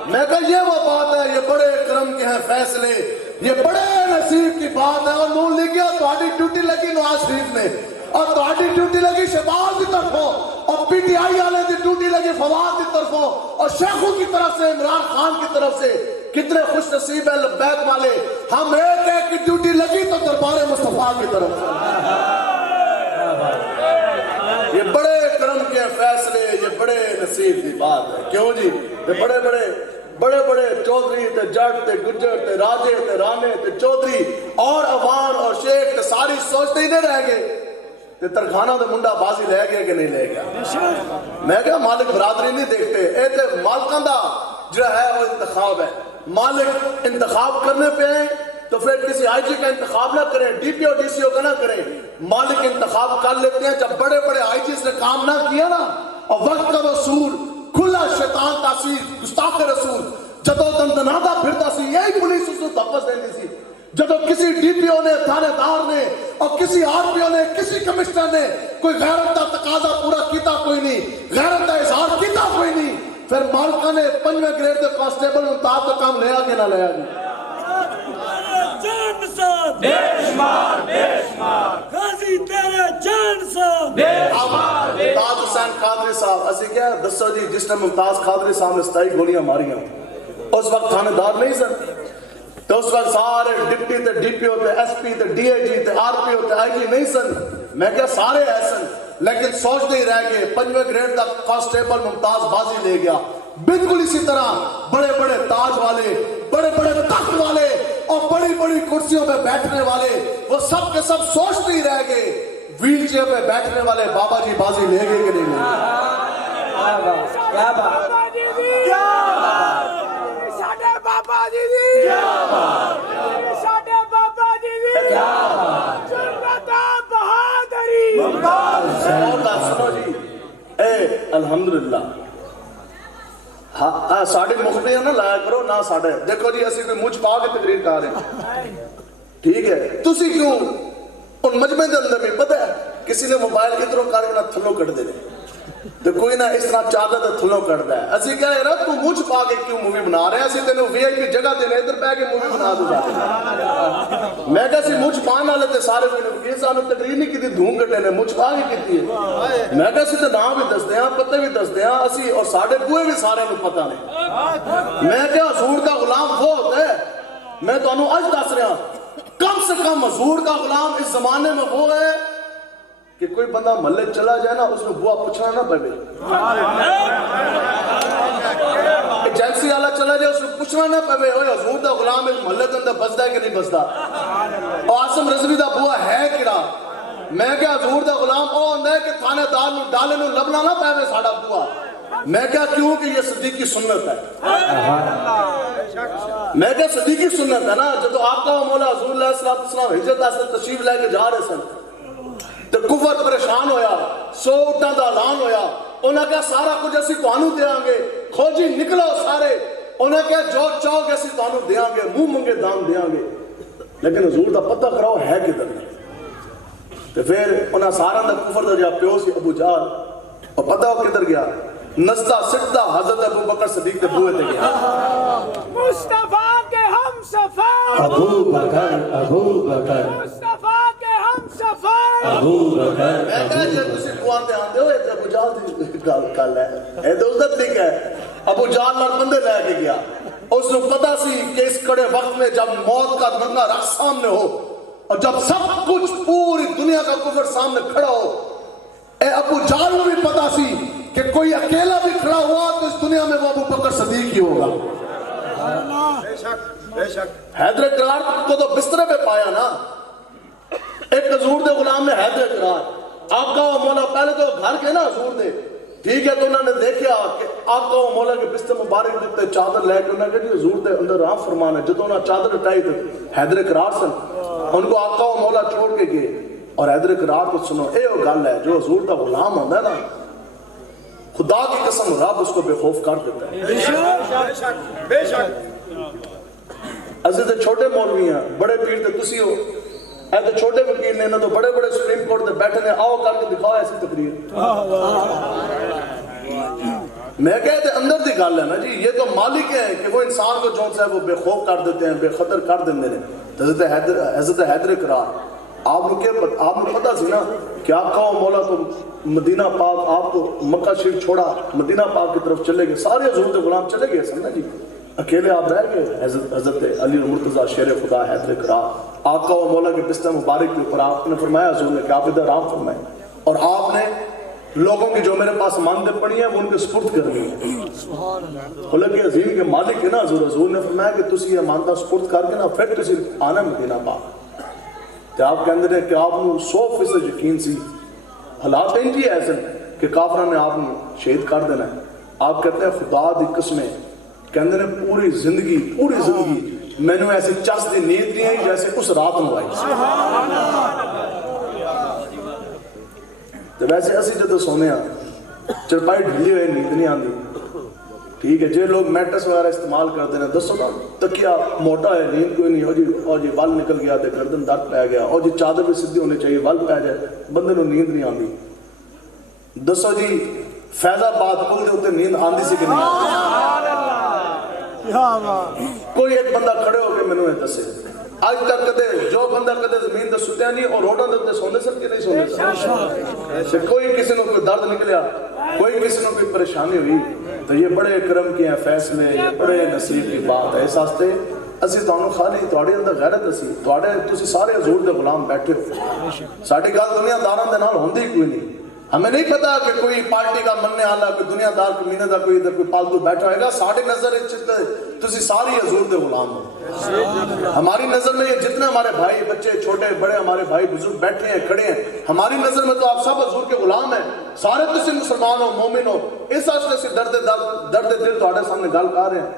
میں کہا یہ وہ بات ہے یہ بڑے کرم کے ہیں فیصلے یہ بڑے نصیب کی بات ہے اور نون لکھ گیا تمہاری ڈیوٹی لگی نواز شریف میں اور تمہاری ڈیوٹی لگی شہباز کی طرفوں اور پی ٹی آئی والے کی ڈیوٹی لگی فواد کی طرفوں اور شیخوں کی طرف سے عمران خان کی طرف سے کتنے خوش نصیب ہیں لبیک والے ہم ایک کی ڈیوٹی لگی تو دربار مصطفیٰ کی طرف سے یہ بڑے کرم کے فیصلے یہ بڑے نصیب کی بات ہے کیوں جی یہ بڑے بڑے چودھری تے جٹ تے گجر تے راجے تے رانے تے چودھری اور عوام اور شیخ تے ساری سوچتے ہی نہیں رہ گئے تے ترخانہ دے منڈا بازی لے گیا کہ نہیں لے گیا میں کہا مالک برادری نہیں دیکھتے اے تے مالکان دا جو ہے وہ انتخاب ہے مالک انتخاب کرنے پہ ہیں تو پھر کسی آئی جی کا انتخاب نہ کریں D P O D C او کا نہ کریں مالک انتخاب کر لیتے ہیں جب بڑے بڑے آئی جیز نے کام نہ کیا نا اور وقت کا رسول کھلا شیطان تاثیر گستاخ رسول جدو دندنادا پھرتا سی یہی پولیس اس کو تحفظ دینی سی جدو کسی ڈی پی او نے تھانے دار نے اور کسی آر پی او نے کسی کمشنر نے کوئی غیرت کا تقاضا پورا کیتا کوئی نہیں غیرت کا اظہار کیتا کوئی نہیں پھر مالکہ نے 5ویں گریڈ دے کانسٹیبل انتاب کا کام لیا کہ نہ لیا گیا جان صاحب بے شمار غازی تیرے جان صاحب بے شمار تاج حسین قادری صاحب اسی کیا دسو جی جس ٹائم ممتاز قادری صاحب نے 27 گولیاں ماریاں اس وقت تھانے دار نہیں سن تو اس وقت سارے ڈپٹی تے ڈی پی ہوتے ایس پی تے ڈی آئی جی تے آر پی ہوتے آئی جی نہیں سن میں کیا سارے ایسن لیکن سوچتے ہی رہ گئے 5ویں گریڈ کا کانسٹیبل ممتاز بازی لے گیا بالکل اسی طرح بڑے بڑے تاج والے بڑے بڑے تخت والے اور بڑی بڑی کرسیوں پہ بیٹھنے والے وہ سب کے سب سوچتے ہی رہ گئے ویل چیئر پہ بیٹھنے والے بابا جی بازی لے گئے کہ نہیں لے کیا بات بابا جی دی ساڈے بابا جی دی جرأت بہادری سنو جی اے الحمدللہ ہاں ساڑھے مخبیاں نہ لایا کرو نہ ساڑھے دیکھو جی اسی کوئی مجھ پا کے تقریر کہا رہے ہیں ٹھیک ہے تسی کیوں ان مجمع دے اندر بھی پتہ ہے کسی نے موبائل ادھروں کر کے نہ تھلوں کٹ دے تو کوئی نہ اس طرح چادر تے تھلوں کٹ ہے اسی کہہ رہے تو مجھ پا کے کیوں مووی بنا رہے ہیں اسی تینوں وی آئی پی جگہ دینے ادھر پہ کے مووی بنا دو جاتے میں کہا سی مجھ پان والے تے سارے کوئی یہ سانو تقریر نہیں کی تھی دھوم کٹے نے مجھ پا کے کی ہے میں کہا سی تے نام بھی دس دیاں پتہ بھی دس دیاں اسی اور ساڑھے بوئے بھی سارے نو پتہ نہیں میں کہا حضور کا غلام وہ ہوتا ہے میں تو انہوں آج دس رہا کم سے کم حضور کا غلام اس زمانے میں وہ ہے کہ کوئی بندہ محلے چلا جائے نا اس میں بوا پوچھنا نہ پڑے ایجنسی والا چلا جائے اس میں پوچھنا نہ پڑے اوے حضور دا غلام ایک محلے کے اندر بسدا ہے کہ نہیں بسدا عاصم رضوی دا بوا ہے کیڑا میں کہا حضور دا غلام او ہوندا ہے کہ تھانے دار نو ڈالے نو لبنا نہ پے ساڈا بوا میں کہا کیوں کہ یہ صدیقی سنت ہے میں کہا صدیقی سنت ہے نا جب آقا و مولا حضور علیہ السلام ہجرت سے تشریف لے کے جا رہے سن تو کفر پریشان ہویا 100 اٹھاں دا اعلان ہویا انہاں کہا سارا کچھ اسی تانوں دیاں گے کھوجی نکلو سارے انہاں کہا جو چاہو گے اسی تانوں دیاں گے منہ منگے دان دیاں گے لیکن حضور دا پتہ کراؤ ہے کدھر تو پھر انہاں سارا دا کفر دا جا پیو سی ابو جہل اور پتہ ہو کدھر گیا نزدہ سجدہ حضرت ابو بکر صدیق کے بوئے تھے گیا مصطفیٰ کے ہم سفر ابو بکر مصطفیٰ کے ہم سفر ابو بکر میں کہا جب تسی بوان دے آن دے ہوئے تھے ابو جہل دی کل ہے اے دوزت لکھ ہے ابو جہل لڑ بندے لے کے گیا اس نے پتا سی کہ اس کڑے وقت میں جب موت کا ننگا رخ سامنے ہو اور جب سب کچھ پوری دنیا کا کفر سامنے کھڑا ہو اے ابو جہل کو بھی پتا سی کہ کوئی اکیلا بھی کھڑا ہوا تو اس دنیا میں وہ ابو بکر صدیق ہی ہوگا بے شک حیدر کرار کو تو بسترے پہ پایا نا ایک حضور دے غلام نے حیدر کرار آقا و مولا پہلے تو گھر کے نا حضور دے ٹھیک ہے تو انہوں نے دیکھا کہ آقا و مولا کے بستر مبارک دیتے چادر لے کے انہوں نے کہا جی حضور دے اندر رام فرمان ہے جب انہوں نے چادر اٹھائی تو حیدر کرار سن ان کو آقا و مولا چھوڑ کے گئے اور حیدر کرار کو سنو اے وہ گل ہے جو حضور دا غلام ہوتا ہے نا خدا کی قسم رب اس کو بے خوف کر دیتا ہے بے شک عزیز چھوٹے مولوی ہیں بڑے پیر تے تسی ہو اے تو چھوٹے وکیل نے نہ تو بڑے بڑے سپریم کورٹ تے بیٹھے نے آؤ کر کے دکھاؤ ایسی تقریر میں کہتے اندر دی گل ہے نا جی یہ تو مالک ہیں کہ وہ انسان کو جون سے وہ بے خوف کر دیتے ہیں بے خطر کر دیتے ہیں حضرت حیدر کرار آپ نے پتا سی نا کہ آقا و مولا تو مدینہ پاک آپ تو مکہ شریف چھوڑا مدینہ پاک کی طرف چلے گئے سارے حضور دے غلام چلے گئے سن نا جی اکیلے آپ رہ گئے حضرت علی المرتضیٰ شیر خدا حیدر کرار آقا و مولا کے بستر مبارک کے اوپر آپ نے فرمایا حضور نے کہ آپ ادھر آرام فرمائیں اور آپ نے لوگوں کی جو میرے پاس مانگتے پڑی ہیں وہ ان کے سپرد کرنی ہے خلق عظیم کے مالک ہے نا حضور نے فرمایا کہ تسی یہ مانتا سپرد کر کے نا پھر تسی آنا مدینہ پاک کہ آپ کے اندر ہے کہ آپ نے 100% یقین سی حالات انجی ایسے کہ کافرہ نے آپ نے شہید کر دینا ہے آپ کہتے ہیں خدا دی قسمیں کہ اندر پوری زندگی میں نے ایسی چس دی نیند نہیں آئی جیسے اس رات میں آئی تو ویسے اسی جدو سونے ہیں چرپائی ڈھلی ہوئے نیند نہیں آندی ٹھیک ہے جے لوگ میٹرس وغیرہ استعمال کرتے ہیں دسو نا تکیا موٹا ہے نیند کوئی نہیں اور جی ول نکل گیا تے گردن درد پہ گیا اور جی چادر بھی سیدھی ہونی چاہیے ول پہ جائے بندے نو نیند نہیں آندی دسو جی فیض آباد پل دے اوتے نیند آندی سی کہ نہیں آندی کوئی ایک بندہ کھڑے ہو کے مینوں یہ دسے آج تک کدے جو بندہ کدے زمین تے سوتیا نہیں اور روڈاں دے اوتے سوندے سن کہ نہیں سوندے سن کوئی کسی نو کوئی درد نکلیا کوئی کسی کو کوئی پریشانی ہوئی تو یہ بڑے کرم کے ہیں فیصلے، یہ بڑے نصیب کی بات ہے. اس واسطے اسی تانوں خالی تواڈے اندر غیرت اسی تسی سارے حضور دے غلام بیٹھے ہو. ساڈی گل دنیا داراں دے نال ہوندی کوئی نہیں. ہمیں نہیں پتا کہ کوئی پارٹی کا مننے والا کوئی دنیا دار کمینے دا کوئی ادھر کوئی پالتو بیٹھا ہوئے گا. ساڈی نظر تسی ساری حضور دے غلام ہو. ہماری نظر میں یہ جتنے ہمارے بھائی بچے چھوٹے بڑے ہمارے بھائی بزرگ بیٹھے ہیں کھڑے ہیں، ہماری نظر میں تو آپ سب حضور کے غلام ہیں. سارے تسی مسلمان ہو مومن ہو. اس واسطے سے درد دل تواڈے سامنے گل کر رہے ہیں.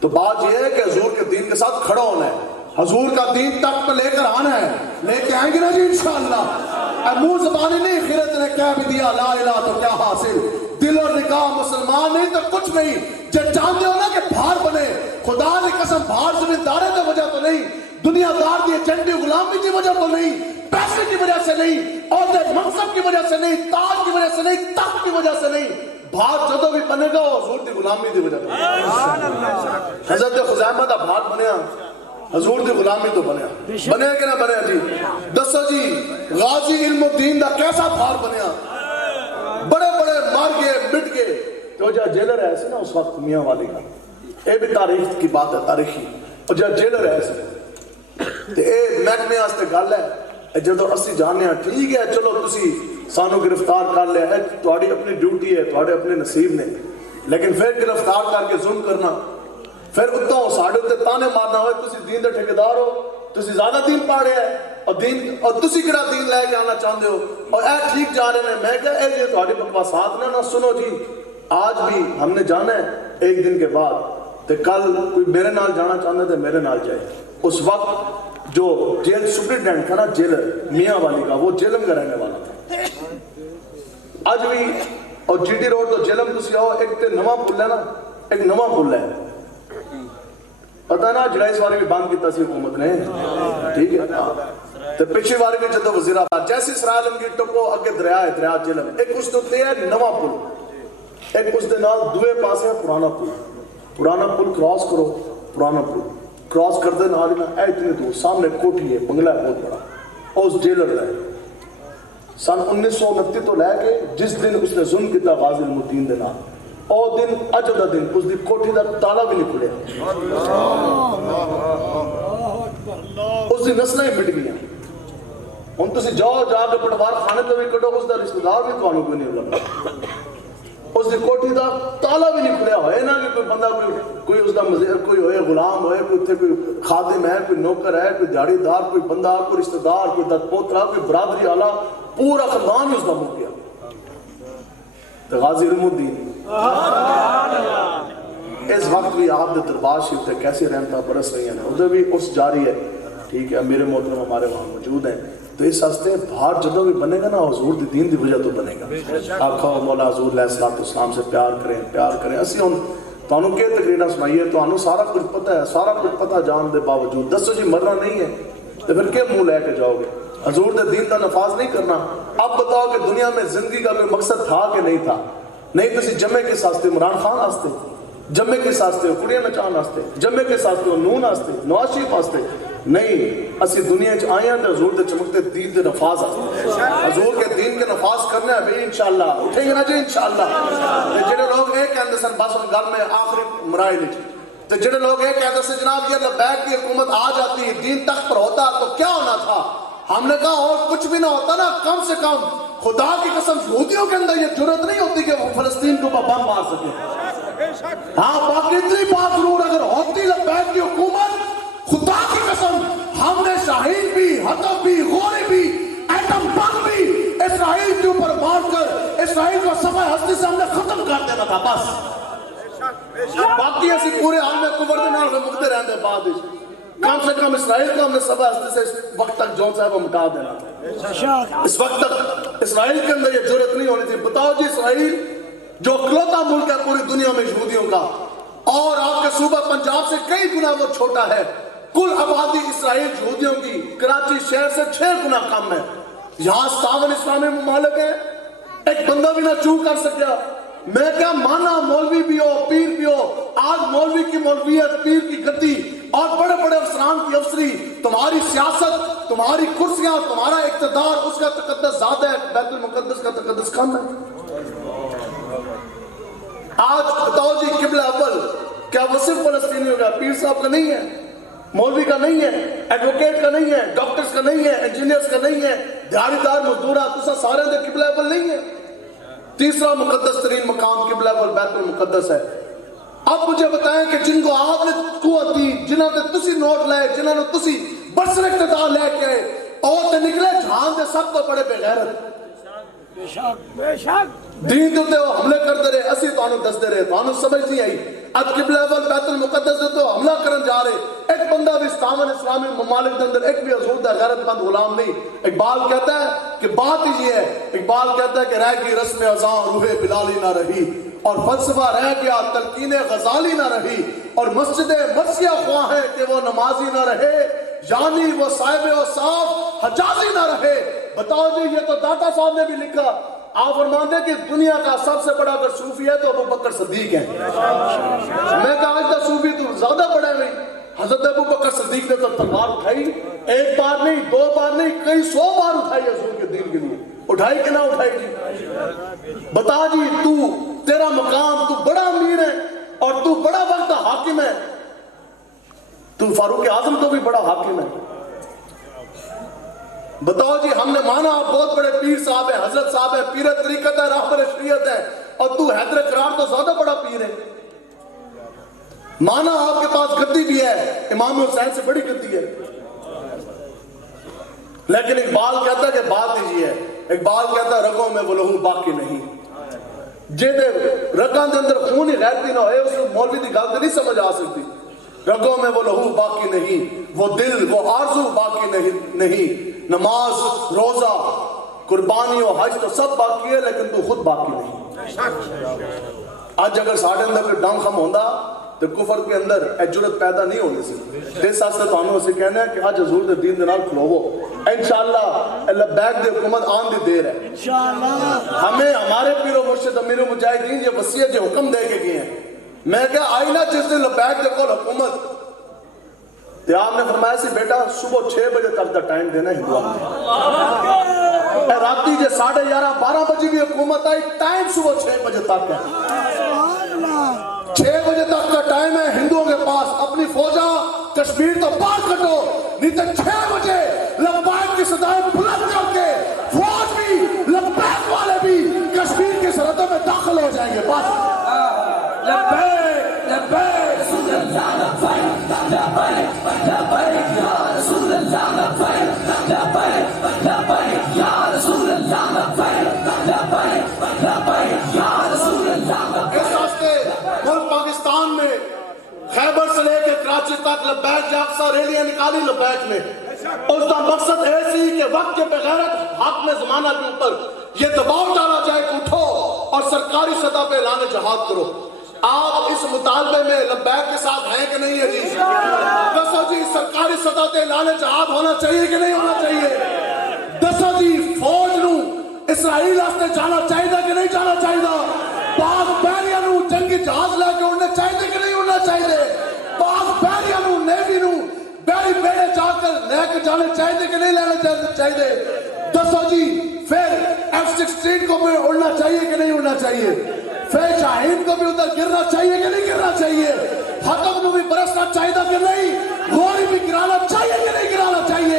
تو بات یہ ہے کہ حضور کے دین کے ساتھ کھڑا ہونا ہے. حضور کا دین تک پہ لے کر آنا ہے. لے کے آئیں گے نا جی انشاءاللہ. منہ زبانی نہیں، خیرت نے کہہ بھی دیا لا الہ تو کیا حاصل. دل اور نگاہ مسلمان نہیں تو کچھ نہیں. جب جانتے ہو نا کہ بھار بنے، خدا نے قسم بھار زمیندارے کی وجہ تو نہیں، دنیا دار کی ایجنٹی غلامی کی وجہ تو نہیں، پیسے کی وجہ سے نہیں، عہدے منصب کی وجہ سے نہیں، تاج کی وجہ سے نہیں، تخت کی وجہ سے نہیں. بھار جدو بھی بنے گا وہ حضور کی غلامی کی وجہ سے. حضرت خزیمہ دا بھار بنیا حضور دی غلامی تو بنیا. بنے کہ نہ بنیا جی؟ دسو جی غازی علم الدین دا کیسا بھار بنیا؟ بڑے بڑے مار گئے مٹ گئے. تو جا جیلر ہے ایسے نا اس وقت میاں والی کا، اے بھی تاریخ کی بات ہے تاریخی. اور جا جیلر ہے ایسے تو اے محکمے واسطے گل ہے. جدو اسی جانے ہیں ٹھیک ہے چلو تسی سانو گرفتار کر لیا ہے، تہاڈی اپنی ڈیوٹی ہے، تہاڈے اپنے نصیب نے. لیکن پھر گرفتار کر کے ظلم کرنا، پھر اتوں ساڈے تے تانے مارنا ہوئے تسی دین دے ٹھیکیدار ہو، تسی زیادہ دین پاڑے ہے اور تسی کہڑا دین لے کے آنا چاہتے ہو اور اے ٹھیک جا رہے ہیں. میں کہا اے یہ تہاڈی بکواسات نے نہ سنو جی. آج بھی ہم نے جانا ہے ایک دن کے بعد، تے کل کوئی میرے نال جانا چاہتا ہے میرے نال جائے. اس وقت جو جیل سپرنٹینڈنٹ تھا نا جیلر میاں والی کا، وہ جیلم کا رہنے والا تھا. آج بھی اور جی ٹی روڈ تو جیلم تسی آؤ، ایک تے نواں پل ہے نا، ایک نواں پل ہے پتہ نا جڑائی سواری بھی بند کیتا سی حکومت نے، ٹھیک ہے. تو پچھلی بار بھی جدو وزیر اعظم جیسی اسرائیل کی ٹپو اگے دریا ہے، دریا جیلم، ایک اس تے ہے نواں پل، ایک اس دے نال دوے پاسے ہے پرانا پل. پرانا پل کراس کرو، پرانا پل کراس کر دے نال نا اے اتنے دور سامنے کوٹھی ہے، بنگلہ ہے بہت بڑا. اور اس جیلر ہے سن 1929 تو لے کے جس دن اس نے ظلم کیتا غازی علم الدین دے نال، او دن اج دا دن اس دی کوٹھی دا تالا بھی نہیں کھلیا. اس دی نسلیں مٹ گئیاں. ہن تسی جاؤ جا کے پٹوار خانے تو بھی کڈو، اس دا رشتہ دار بھی تانوں کوئی نہیں لگا. اس دی کوٹھی دا تالا بھی نہیں کھلیا ہوئے نا کہ کوئی بندہ کوئی اس دا مزیر کوئی ہوئے غلام ہوئے، کوئی اتنے کوئی خادم ہے، کوئی نوکر ہے، کوئی دیہڑی دار، کوئی بندہ، کوئی رشتہ دار، کوئی دت پوترا، کوئی برادری والا، پورا خاندان ہی اس دا مک گیا. تو غازی علم الدین اس وقت بھی آپ دے دربار شریف تے کیسی رحمتاں برس رہی ہیں، ادھر بھی اس جاری ہے. ٹھیک ہے میرے محترم ہمارے وہاں موجود ہیں. تو اس واسطے بھار جدو بھی بنے گا نا حضور دی دین دی وجہ تو بنے گا. آپ کہو مولا حضور علیہ الصلوۃ والسلام سے پیار کریں، پیار کریں. اسی ہن تانوں کہ تقریراں سنائیے، تانوں سارا کچھ پتہ ہے، سارا کچھ پتہ جان دے باوجود دسو جی مرنا نہیں ہے تو پھر کیا منہ لے کے جاؤ گے؟ حضور دے دین کا نفاذ نہیں کرنا. اب بتاؤ کہ دنیا میں زندگی کا کوئی مقصد تھا کہ نہیں تھا؟ نہیں. تسی جمعے کس واسطے؟ عمران خان واسطے جمعے کس واسطے؟ کڑیاں نچان واسطے جمعے کس واسطے؟ نون واسطے، نواز شریف واسطے نہیں. اسی دنیا چ آئے ہیں حضور دے چمکتے دین دے نفاذ واسطے. حضور کے دین کے نفاذ کرنا ہے بھائی انشاءاللہ. اٹھیں گے نا جی انشاءاللہ. جڑے لوگ یہ کہتے سن بس ان گل میں آخری مراحل تو جڑے لوگ یہ کہتے سن جناب یہ لبیک کی حکومت آ جاتی، دین تخت پر ہوتا تو کیا ہونا تھا؟ ہم نے کہا اور کچھ بھی نہ ہوتا نا، کم سے کم خدا کی قسم یہودیوں کے اندر یہ جرت نہیں ہوتی کہ وہ فلسطین کو بم مار سکے. ہاں باقی اتنی بات ضرور اگر ہوتی لبیک کی حکومت، خدا کی قسم ہم نے شاہین بھی، حطب بھی، غوری بھی، ایٹم بم بھی اسرائیل کے اوپر مار کر اسرائیل کو صفحہ ہستی سے ہم نے ختم کر دینا تھا بس. باقی ایسی پورے حال میں کفر دے نال مکتے رہنے بعد کم سے کم اسرائیل کو ہم نے صفحہ ہستی سے اس وقت تک جون صاحب مٹا دینا تھا. اس وقت تک اسرائیل کے اندر یہ جرت نہیں ہونی تھی. بتاؤ جی اسرائیل جو اکلوتا ملک ہے پوری دنیا میں یہودیوں کا، اور آپ کے صوبہ پنجاب سے کئی گنا وہ چھوٹا ہے، کل آبادی اسرائیل یہودیوں کی کراچی شہر سے 6 گنا کم ہے. یہاں 57 اسلامی ممالک ہیں، ایک بندہ بھی نہ چوں کر سکیا. میں کیا مانا مولوی بھی ہو، پیر بھی ہو. آج مولوی کی مولویت، پیر کی گدی اور بڑے بڑے افسران کی افسری، تمہاری سیاست، تمہاری کرسیاں، تمہارا اقتدار، اس کا تقدس زیادہ ہے، بیت المقدس کا تقدس کم ہے. کیا وہ صرف فلسطینیوں کا پیر صاحب کا نہیں ہے، مولوی کا نہیں ہے، ایڈوکیٹ کا نہیں ہے، ڈاکٹرز کا نہیں ہے، انجینئرز کا نہیں ہے، دیہڑی دار مزدورہ تسا سارے دے قبلہ اول نہیں ہے۔ تیسرا مقدس ترین مقام قبلہ اول بیت المقدس ہے۔ اب مجھے بتائیں کہ جن کو آپ نے قوت دی، جنہوں نے تسی نوٹ لائے، جنہوں نے تسی برسر اقتدار لے کے آئے، اور تے نکلے جہان دے سب تو بڑے بے غیرت بے شک دین دیتے ہو حملے کرتے رہے، اسی تو انہوں دس دے رہے، تو انہوں سمجھ نہیں آئی۔ اب قبلہ اول بیت المقدس دیتے ہو حملہ کرن جا رہے، ایک بندہ بھی اسلامی ممالک دے اندر ایک بھی حضور دا غیرت مند غلام نہیں۔ اقبال کہتا ہے کہ بات ہی یہ ہے، اقبال کہتا ہے کہ رہ گئی رسم اذاں روح بلالی نہ رہی، اور فلسفہ رہ گیا تلقین غزالی نہ رہی، اور مسجد مرثیہ خواہ ہے کہ وہ نمازی نہ رہے، یعنی وہ صاحب اوصاف حجازی نہ رہے۔ بتاؤ جی، یہ تو داتا صاحب نے بھی لکھا۔ آپ فرماتے کہ دنیا کا سب سے بڑا اگر صوفی ہے تو ابو بکر صدیق ہے۔ میں کہا آج دا صوفی تو زیادہ بڑا ہے۔ حضرت ابو بکر صدیق نے تو تلوار اٹھائی، ایک بار نہیں، دو بار نہیں، کئی 100 بار اٹھائی حضور کے دین کے لیے۔ اٹھائی کہ نہ اٹھائی جی؟ بتا جی، تو تیرا مقام، تو بڑا امیر ہے اور تو بڑا وقت حاکم ہے، تو فاروق اعظم تو بھی بڑا حاکم ہے۔ بتاؤ جی، ہم نے مانا آپ بہت بڑے پیر صاحب ہیں، حضرت صاحب ہیں، پیر طریقت ہے، راہبر شریعت ہے، اور تو حیدر قرار تو زیادہ بڑا پیر ہے۔ مانا آپ کے پاس گدی بھی ہے، امام حسین سے بڑی گدی ہے، لیکن اقبال کہتا ہے کہ بات ہی یہ ہے، اقبال کہتا ہے رگوں میں وہ لہو باقی نہیں۔ جیدے رگاں دے اندر خون ہی غیرتی نہ ہوئے، اس کو مولوی دی گل نہیں سمجھ آ سکتی۔ رگوں میں وہ لہو باقی نہیں، وہ دل وہ آرزو باقی نہیں، نماز روزہ قربانی و حج تو سب باقی ہے، لیکن تو خود باقی نہیں۔ آج اگر ساڑھے اندر کوئی ڈنگ خم ہوندہ تو کفر کے اندر جرت پیدا نہیں ہونے سے۔ اس ساتھ سے تو انہوں سے کہنا ہے کہ آج حضور دے دین دے نال کھلوو، انشاءاللہ لبیک دے حکومت آن دی دیر ہے۔ ہمیں ہمارے پیر و مرشد امیر و مجاہدین یہ وصیت جو حکم دے کے گئے ہیں، میں کہا آئی نہ جس دن لبیک دے کول حکومت، تو آپ نے فرمایا سی بیٹا صبح 6 بجے تک کا ٹائم دینا ہندوؤں میں، راتی جے 11:30 12 بجے بھی حکومت آئی، ٹائم صبح 6 بجے تک ہے۔ 6 بجے تک کا ٹائم ہے ہندوؤں کے پاس، اپنی فوجا کشمیر تو باہر کٹو، نہیں تو 6 بجے لبیک کی صدائیں بلند کر کے فوج بھی لبیک والے بھی کشمیر کی سرحدوں میں داخل ہو جائیں گے۔ بس لبیک لبیک رسول اللہ لبیک لبیک لبیک یا رسول اللہ لبیک لبیک لبیک یا رسول اللہ لبیک لبیک لبیک یا رسول اللہ۔ اس راستے ملک پاکستان میں خیبر سے لے کے کراچی تک لبیک جاکسا ریلیاں نکالی لبیک میں، اس کا مقصد ایسی کہ وقت کے بغیرت حاکم زمانہ کے اوپر یہ دباؤ ڈالا جائے کہ اٹھو اور سرکاری سطح پہ اعلان جہاد کرو۔ آپ اس مطالبے میں لبیک کے ساتھ ہیں کہ نہیں ہے جی؟ دسو جی، سرکاری سطح پہ اعلان جہاد ہونا چاہیے کہ نہیں ہونا چاہیے؟ دسو جی، فوج نو اسرائیل واسطے جانا چاہیے کہ نہیں جانا چاہیے؟ پاک بحریہ نو جنگی جہاز لے کے اڑنا چاہیے کہ نہیں اڑنا چاہیے؟ پاک بحریہ نو نیوی نو بحری بیڑے جا کر لے کے جانے چاہیے کہ نہیں لینا چاہیے؟ دسو جی، پھر F-16 کو بھی اڑنا چاہیے کہ نہیں اڑنا چاہیے؟ پھر شاہین کو بھی ادھر گرنا چاہیے کہ نہیں گرنا چاہیے؟ حتم کو بھی برسنا چاہیے کہ نہیں؟ غوری بھی گرانا چاہیے کہ نہیں گرانا چاہیے؟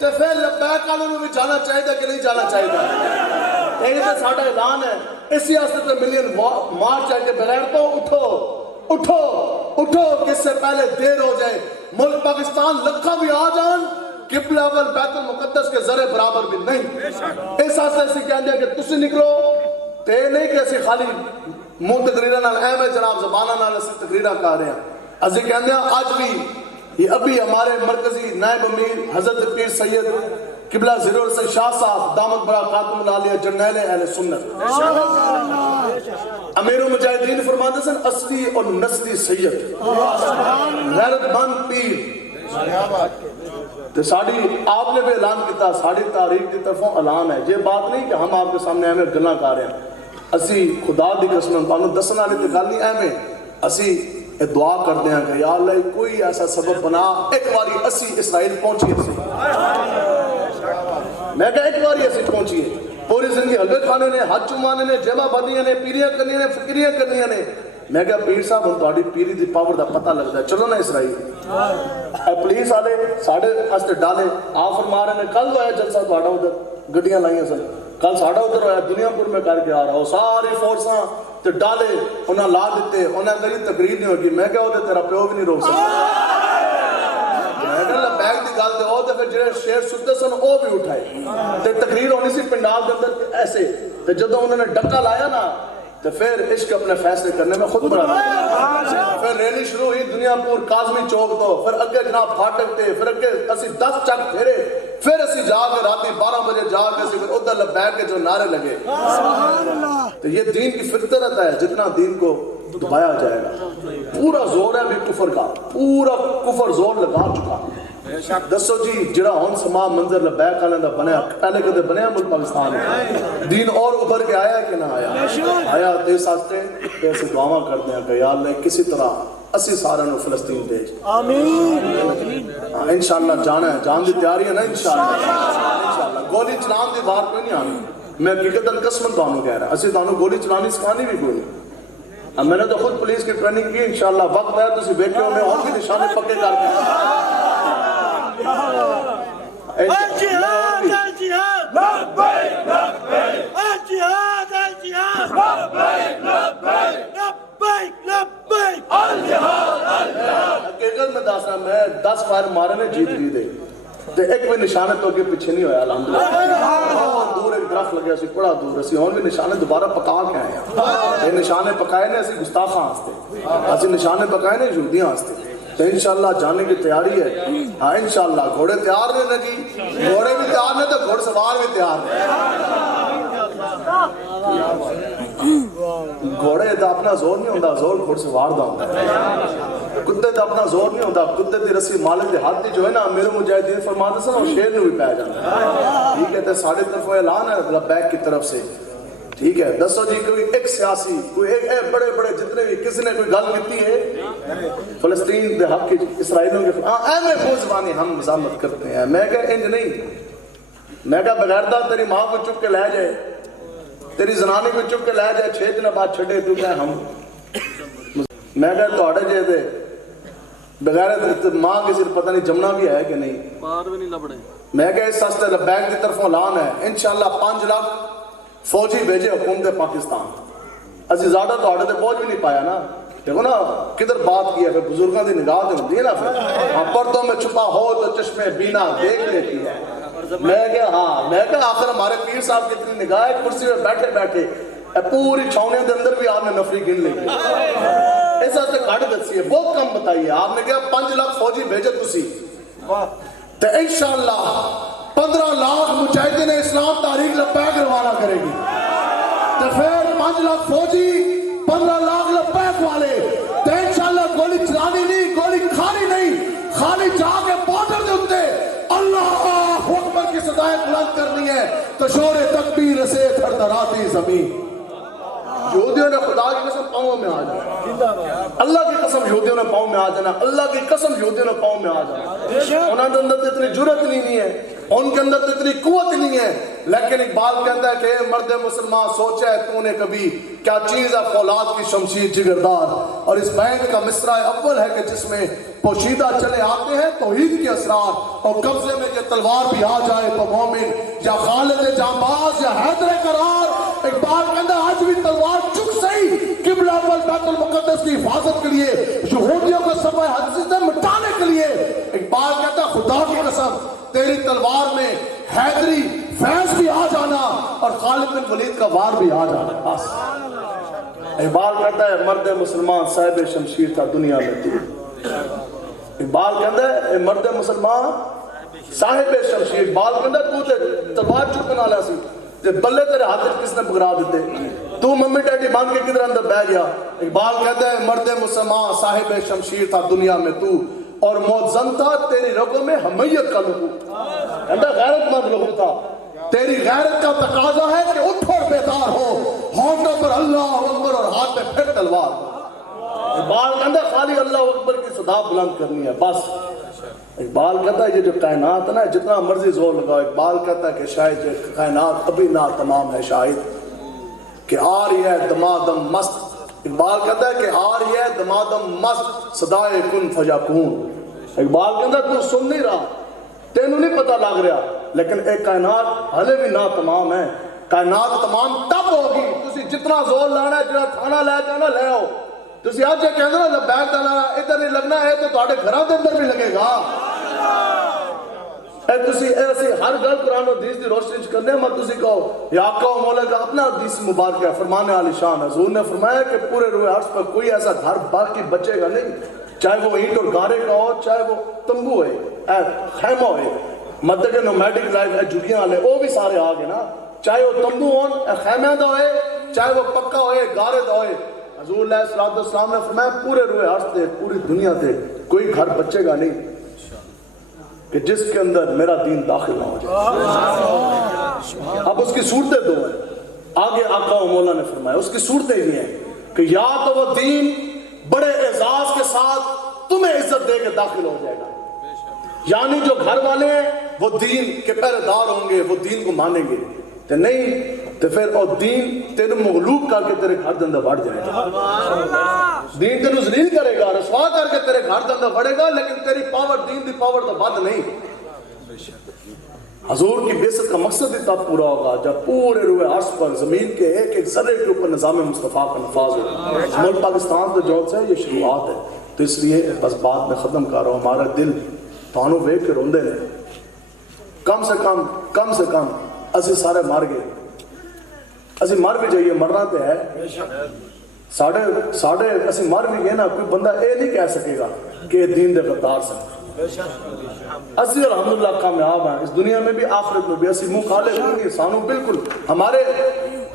تو پھر لبیک والوں بھی جانا چاہیے کہ نہیں جانا چاہیے؟ یہ تو ساڈا اعلان ہے۔ اسی واسطے تو ملین مارچ ہے کہ بغیر تو اٹھو اٹھو اٹھو، کس سے پہلے دیر ہو جائے۔ ملک پاکستان لکھا بھی آ جان، قبلہ اول بیت المقدس کے ذرے برابر بھی نہیں۔ اس واسطے اسی کہندے کہ تسی نکلو تے نہیں کہ اسی خالی منہ تقریرہ نال ایم ہے جناب زبانہ نال اسی تقریرہ کر رہے ہیں۔ اسی کہندے آج بھی یہ ابھی ہمارے مرکزی نائب امیر حضرت پیر سید قبلہ ضرور سے شاہ صاحب دامت برکاتہم العالیہ جرنیل اہل سنت امیر مجاہدین فرماتے ہیں اصلی اور نسلی سید غیرت مند پیر تو ساڑھی آپ نے بھی اعلان کیتا، ساڑھی تاریخ کی طرفوں اعلان ہے۔ یہ بات نہیں کہ ہم آپ کے سامنے اہمیں گلہ کر رہے ہیں، اسی خدا دی قسم پانوں دسنا نہیں تو گل نہیں اہمیں، اسی دعا کر دیں کہ یا اللہ کوئی ایسا سبب بنا ایک باری اسی اسرائیل پہنچی اسی، میں کہا ایک باری اسی پہنچی ہے، پوری زندگی حلبے کھانے نے، حج چمانے نے، جمع بندیاں نے، پیریاں کرنیاں نے، فکریاں کرنیاں نے، میں کہا پیر صاحب ہم تہاڈی پیری دی پاور دا پتہ لگدا ہے چلو نا اسرائیل پولیس والے ساڈے واسطے ڈالے آ فرما رہے ہیں کل ہویا جلسہ تہاڈا ادھر گڈیاں لائیاں سن کل ساڈا ادھر ہویا دنیا پور میں کر کے آ رہا ہو ساری فورساں تے ڈالے انہاں لا دیتے انہاں کہی تقریر نہیں ہوگی میں کہا وہ تیرا پیو بھی نہیں روک سکتا میں کہا بیگ دی گل تے او تے پھر جڑے شیر ستے سن او بھی اٹھائے تے تقریر ہونی سی پنڈال دے اندر ایسے تے جدوں انہوں نے ڈکا لایا نا تو پھر عشق اپنے فیصلے کرنے میں خود بڑا پھر ریلی شروع ہوئی دنیا پور کاظمی چوک تو پھر اگے جناب پھاٹک تے پھر اگے اسی 10 چک پھیرے پھر اسی جا کے راتی 12 بجے جا کے اسی پھر ادھر لبیک کے جو نعرے لگے تو یہ دین کی فطرت ہے جتنا دین کو دبایا جائے گا پورا زور ہے بھی کفر کا پورا کفر زور لگا چکا دسو جی جڑا ہن سما منظر لبیک والے دا بنیا پہلے کدے بنیا ملک پاکستان میں دین اور ابھر کے آیا ہے کہ نہ آیا تے اس واسطے ایسے دعاواں کرتے ہیں کہ یا اللہ کسی طرح اسی سارے نو فلسطین بھیج آمین انشاءاللہ جانا ہے جان دی تیاری ہے نا انشاءاللہ گولی چلان دی وار کوئی نہیں آنی میں حقیقتاً قسمت تانوں کہہ رہا اسی تانوں گولی چلانی سکھانی بھی کوئی نہیں اب میں نے تو خود پولیس کی ٹریننگ کی انشاءاللہ وقت ہے تو اسی بیٹھے ہوں میں اور بھی نشانے پکے کر کے الجهاد الجهاد لبيك لبيك الجهاد الجهاد لبيك لبيك لبيك لبيك الجهاد الجهاد حقیقت میں داسنا میں 10 فائر مارے نے جیت لی دے تے ایک بھی نشانے تو کے پیچھے نہیں ہویا الحمدللہ بہت دور ایک درخت لگیا سی بڑا دور اسی ہون بھی نشانے دوبارہ پکا کے آئے ہیں یہ نشانے پکائے نے اسی گستاخاں واسطے اسی نشانے پکائے نے یہودیاں واسطے تو انشاءاللہ جانے کی تیاری ہے ہاں انشاءاللہ گھوڑے تیار نے جی گھوڑے بھی تیار نے تو گھوڑ سوار بھی تیار نے گھوڑے دا اپنا زور نہیں ہوتا زور گھوڑ سوار دا ہوتا کتے دا اپنا زور نہیں ہوتا کتے دی رسی مالک دے ہاتھ دی جو ہے نا میرے مجاہدین فرماتے سن وہ شیر نے بھی پایا جاتا ہے ٹھیک ہے تو ساڑھے طرف اعلان ہے لبیک کی طرف سے ٹھیک ہے دسو جی کوئی ایک سیاسی کوئی ایک بڑے بڑے جتنے بھی کسی نے کوئی گل کیتی ہے فلسطین دے حق کی اسرائیلیوں کے اے زبانی ہم مزاحمت کرتے ہیں میں کہا انج نہیں میں کہا بغیر دا تیری ماں کو چپ کے لے جائے تیری زنانی کو چپ کے لے جائے 6 دن بعد چھڑے تو کہا ہم میں کہا تو آڑے جائے دے بغیر ماں کسی پتہ نہیں جمنا بھی ہے کہ نہیں باہر بھی نہیں لبڑے میں کہا اس واسطے لبیک کی طرفوں اعلان ہے انشاءاللہ 5 لاکھ فوجی بھیجے حکومت پاکستان اسی زیادہ تو آڑے تے پہنچ بھی نہیں پایا نا دیکھو نا کدھر بات کی ہے پھر بزرگاں دی نگاہ تے ہوندی ہے نا پھر پردوں میں چھپا ہو تو چشمے بینا دیکھ لیتی ہے میں کہا آخر ہمارے پیر صاحب کی اتنی نگاہ ہے کرسی میں بیٹھے بیٹھے پوری چھاؤنیاں دے اندر بھی آپ نے نفری گن لی ایسا سے کھڑ دسی ہے بہت کم بتائیے آپ نے کہا 5 لاکھ فوجی بھیجے تسی تو انشاءاللہ 15 لاکھ مجاہدین اسلام تحریک لبیک روانہ کرے گی تو پھر 5 لاکھ فوجی 15 لاکھ لبیک والے تو انشاءاللہ گولی چلانی نہیں گولی کھانی نہیں خالی جا کے بارڈر دے اتے اللہ اکبر کی صدائیں بلند کرنی ہے تو شور تکبیر سے تھردراتی زمین یہودیوں نے خدا کی قسم پاؤں میں آ جانا اللہ کی قسم یہودیوں نے پاؤں میں آ جانا اللہ کی قسم یہودیوں نے پاؤں میں آ جانا انہوں نے اندر اتنی جرت نہیں ہے ان کے اندر اتنی قوت نہیں ہے لیکن اقبال کہتا ہے کہ مرد مسلمان سوچا ہے تو نے کبھی کیا چیز ہے فولاد کی شمشیر جگردار اور اس بینڈ کا مصرع اول ہے کہ جس میں پوشیدہ چلے آتے ہیں توحید کے اثرات اور قبضے میں کہ تلوار بھی آ جائے تو مومن یا خالد جانباز یا حیدر قرار اقبال کہتا ہے آج بھی تلوار چک سہی قبلہ اول بیت المقدس کی حفاظت کے لیے یہودیوں کو صفحہ حدیث سے مٹانے کے لیے اقبال کہتا ہے خدا کی قسم تیری تلوار میں حیدری فیض بھی آ جانا اور خالد بن ولید کا وار بھی آ جانا بس اقبال کہتا ہے مرد مسلمان صاحب شمشیر تھا دنیا میں تو اقبال کہتا ہے مرد مسلمان صاحب شمشیر اقبال کہتا ہے تو تلوار چکن والا سی تے بلے تیرے ہاتھ کس نے پکڑا دیتے تو ممی ڈیڈی باندھ کے کدھر اندر بیٹھ گیا اقبال کہتا ہے مرد مسلمان صاحب شمشیر تھا دنیا میں تو اور موزن تھا تیری رگوں میں حمیت کا لہو کہتا غیرت مند لہو تھا تیری غیرت کا تقاضا ہے کہ اٹھ اور بیدار ہو ہونٹوں پر اللہ اکبر اور ہاتھ میں پھر تلوار اقبال کہتا ہے خالی اللہ اکبر کی صدا بلند کرنی ہے بس اقبال کہتا ہے یہ جو کائنات ہے نا جتنا مرضی زور لگاؤ اقبال کہتا ہے کہ شاید یہ کائنات ابھی نہ تمام ہے شاید کہ آ رہی ہے دمادم مست اقبال کہتا ہے کہ ہار یہ دمادم مست صدائے کن فیکون۔ اقبال کہتا ہے تو سن نہیں رہا، تینوں نہیں پتہ لگ رہا، لیکن ایک کائنات ہلے بھی نہ تمام ہے۔ کائنات تمام تب ہوگی تسی جتنا زور لانا ہے، جتنا کھانا لے جانا لے آؤ۔ تسی آج یہ کہنا لبیک دا نعرہ ادھر نہیں لگنا ہے تو تہاڈے گھراں دے اندر بھی لگے گا۔ اے تسی ایسی ہر گل قرآن و حدیث دی روشنی وچ کرنے، میں تسی کہو یا آقا و مولا کا اپنا حدیث مبارک ہے، فرمان عالی شان حضور نے فرمایا کہ پورے روئے عرش پر کوئی ایسا گھر باقی بچے گا نہیں، چاہے وہ اینٹ اور گارے کا ہو، چاہے وہ تمبو ہوئے، خیمہ ہوئے، مطلب کہ نومیڈک لائف ہے، جھگیاں والے وہ بھی سارے آ گئے نا، چاہے وہ تمبو ہون خیمہ دا ہوئے، چاہے وہ پکا ہوئے گارے دا ہوئے۔ حضور علیہ السلام نے فرمایا پورے روئے عرش تے پوری دنیا تے کوئی گھر بچے گا نہیں کہ جس کے اندر میرا دین داخل نہ ہو جائے۔ اب اس کی صورتیں دو ہیں، آگے آقا و مولا نے فرمایا اس کی صورتیں یہ ہیں کہ یا تو وہ دین بڑے اعزاز کے ساتھ تمہیں عزت دے کے داخل ہو جائے گا، یعنی جو گھر والے ہیں وہ دین کے پہرے دار ہوں گے، وہ دین کو مانیں گے، تو نہیں تو پھر اور دین تیرے مغلوب کر کے تیرے گھر دے اندر بڑھ جائے گا، دین تیرے ذلیل کرے گا، رسوا کر کے تیرے گھر دے اندر بڑھے گا، لیکن تیری پاور دین دی پاور تو بد نہیں۔ حضور کی بعثت کا مقصد ہی تب پورا ہوگا جب پورے روئے عرش پر زمین کے ایک ایک ذرے کے اوپر نظام مصطفیٰ کا نفاذ ہوگا۔ ملک پاکستان تو جو ہے یہ شروعات ہے، تو اس لیے بس بات میں ختم کر رہا ہوں، ہمارا دل تانوں ویکھ کے روندے نے، کم سے کم اسی سارے مر گئے، اسی مر بھی جائیے، مرنا تو ہے، ساڑھے اسی مر بھی گئے نا، کوئی بندہ اے نہیں کہہ سکے گا کہ دین دے غدار سے اسی الحمدللہ کامیاب ہیں اس دنیا میں بھی آخرت میں بھی، اسی منہ کھالے نہیں، سانو بالکل ہمارے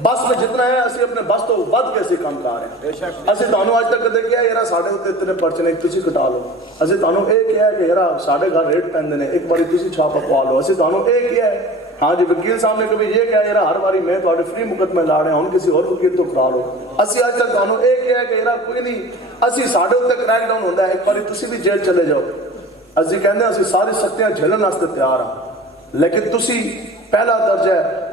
بس میں جتنا ہے اسی اپنے بس تو ود کے اسی کام کر رہے ہیں۔ اسی تانوں آج تک کدے کیا ہے یارا ساڑھے ہوتے اتنے پرچے نہیں تسی کٹا لو، اسی تانوں اے کیا ہے کہ یارا ساڑھے گھر ریٹ پہن دینے ایک باری تسی چھاپا پوا لو، اسی تانوں اے کیا ہے ہاں جی وکیل صاحب نے کبھی یہ کہا یارا ہر باری میں تھوڑے فری مقدمے لا رہے ہیں ہوں کسی اور وکیل تو کرا لو، اسی آج تک تانوں اے کیا ہے کہ یارا کوئی نہیں اسی ساڑھے ہوتے کریک ڈاؤن ہوتا ہے ایک باری تسی بھی جیل چلے جاؤ، اسی کہنے ہیں اسی ساری سختیاں جھیلن واسطے تیار ہیں، لیکن تسی پہلا درجہ ہے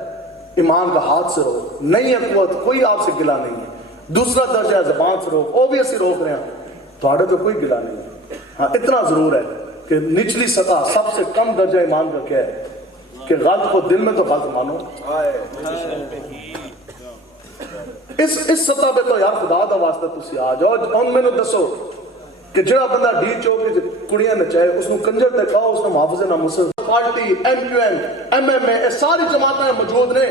ایمان کا ہاتھ سے روک، نہیں ہے قوت کوئی آپ سے گلا نہیں ہے، دوسرا درجہ ہے زبان سے روک، وہ بھی اسی روک رہے ہیں، تھوڑے تو کوئی گلا نہیں ہے، ہاں اتنا ضرور ہے کہ نچلی سطح سب سے کم درجہ ایمان کا کیا ہے کہ غلط کو دل میں تو غلط مانو، اس سطح پہ تو یار خدا دا واسطہ تسی آ جاؤ، ان میں نو دسو کہ جڑا بندہ ڈی چوک کڑیاں نچائے اس کو کنجر تے کہو اس کو محافظ ناموسر party M Q M M A ساری جماعتیں موجود نے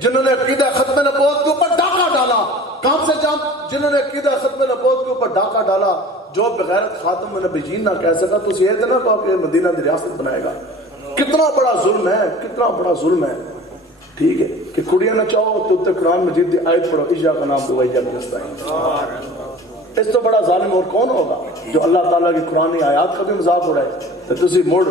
جنہوں نے عقیدہ ختم نبوت کے اوپر ڈاکہ ڈالا، کام سے جام جنہوں نے عقیدہ ختم نبوت کے اوپر ڈاکہ ڈالا، جو بغیرت خاتم النبیین نہ کہہ سکا تو یہ نہ کہو کہ مدینہ دی ریاست بنائے گا، کتنا بڑا ظلم ہے، کتنا بڑا ظلم ہے، ٹھیک ہے کہ کڑیاں نہ چاہو تو تے قرآن مجید دی آیت پڑھو ایاک نعبد و ایاک نستعین، اس تو بڑا ظالم اور کون ہوگا جو اللہ تعالیٰ کی قرآنی آیات کا بھی مذاق اڑائے، تو تسی مڑ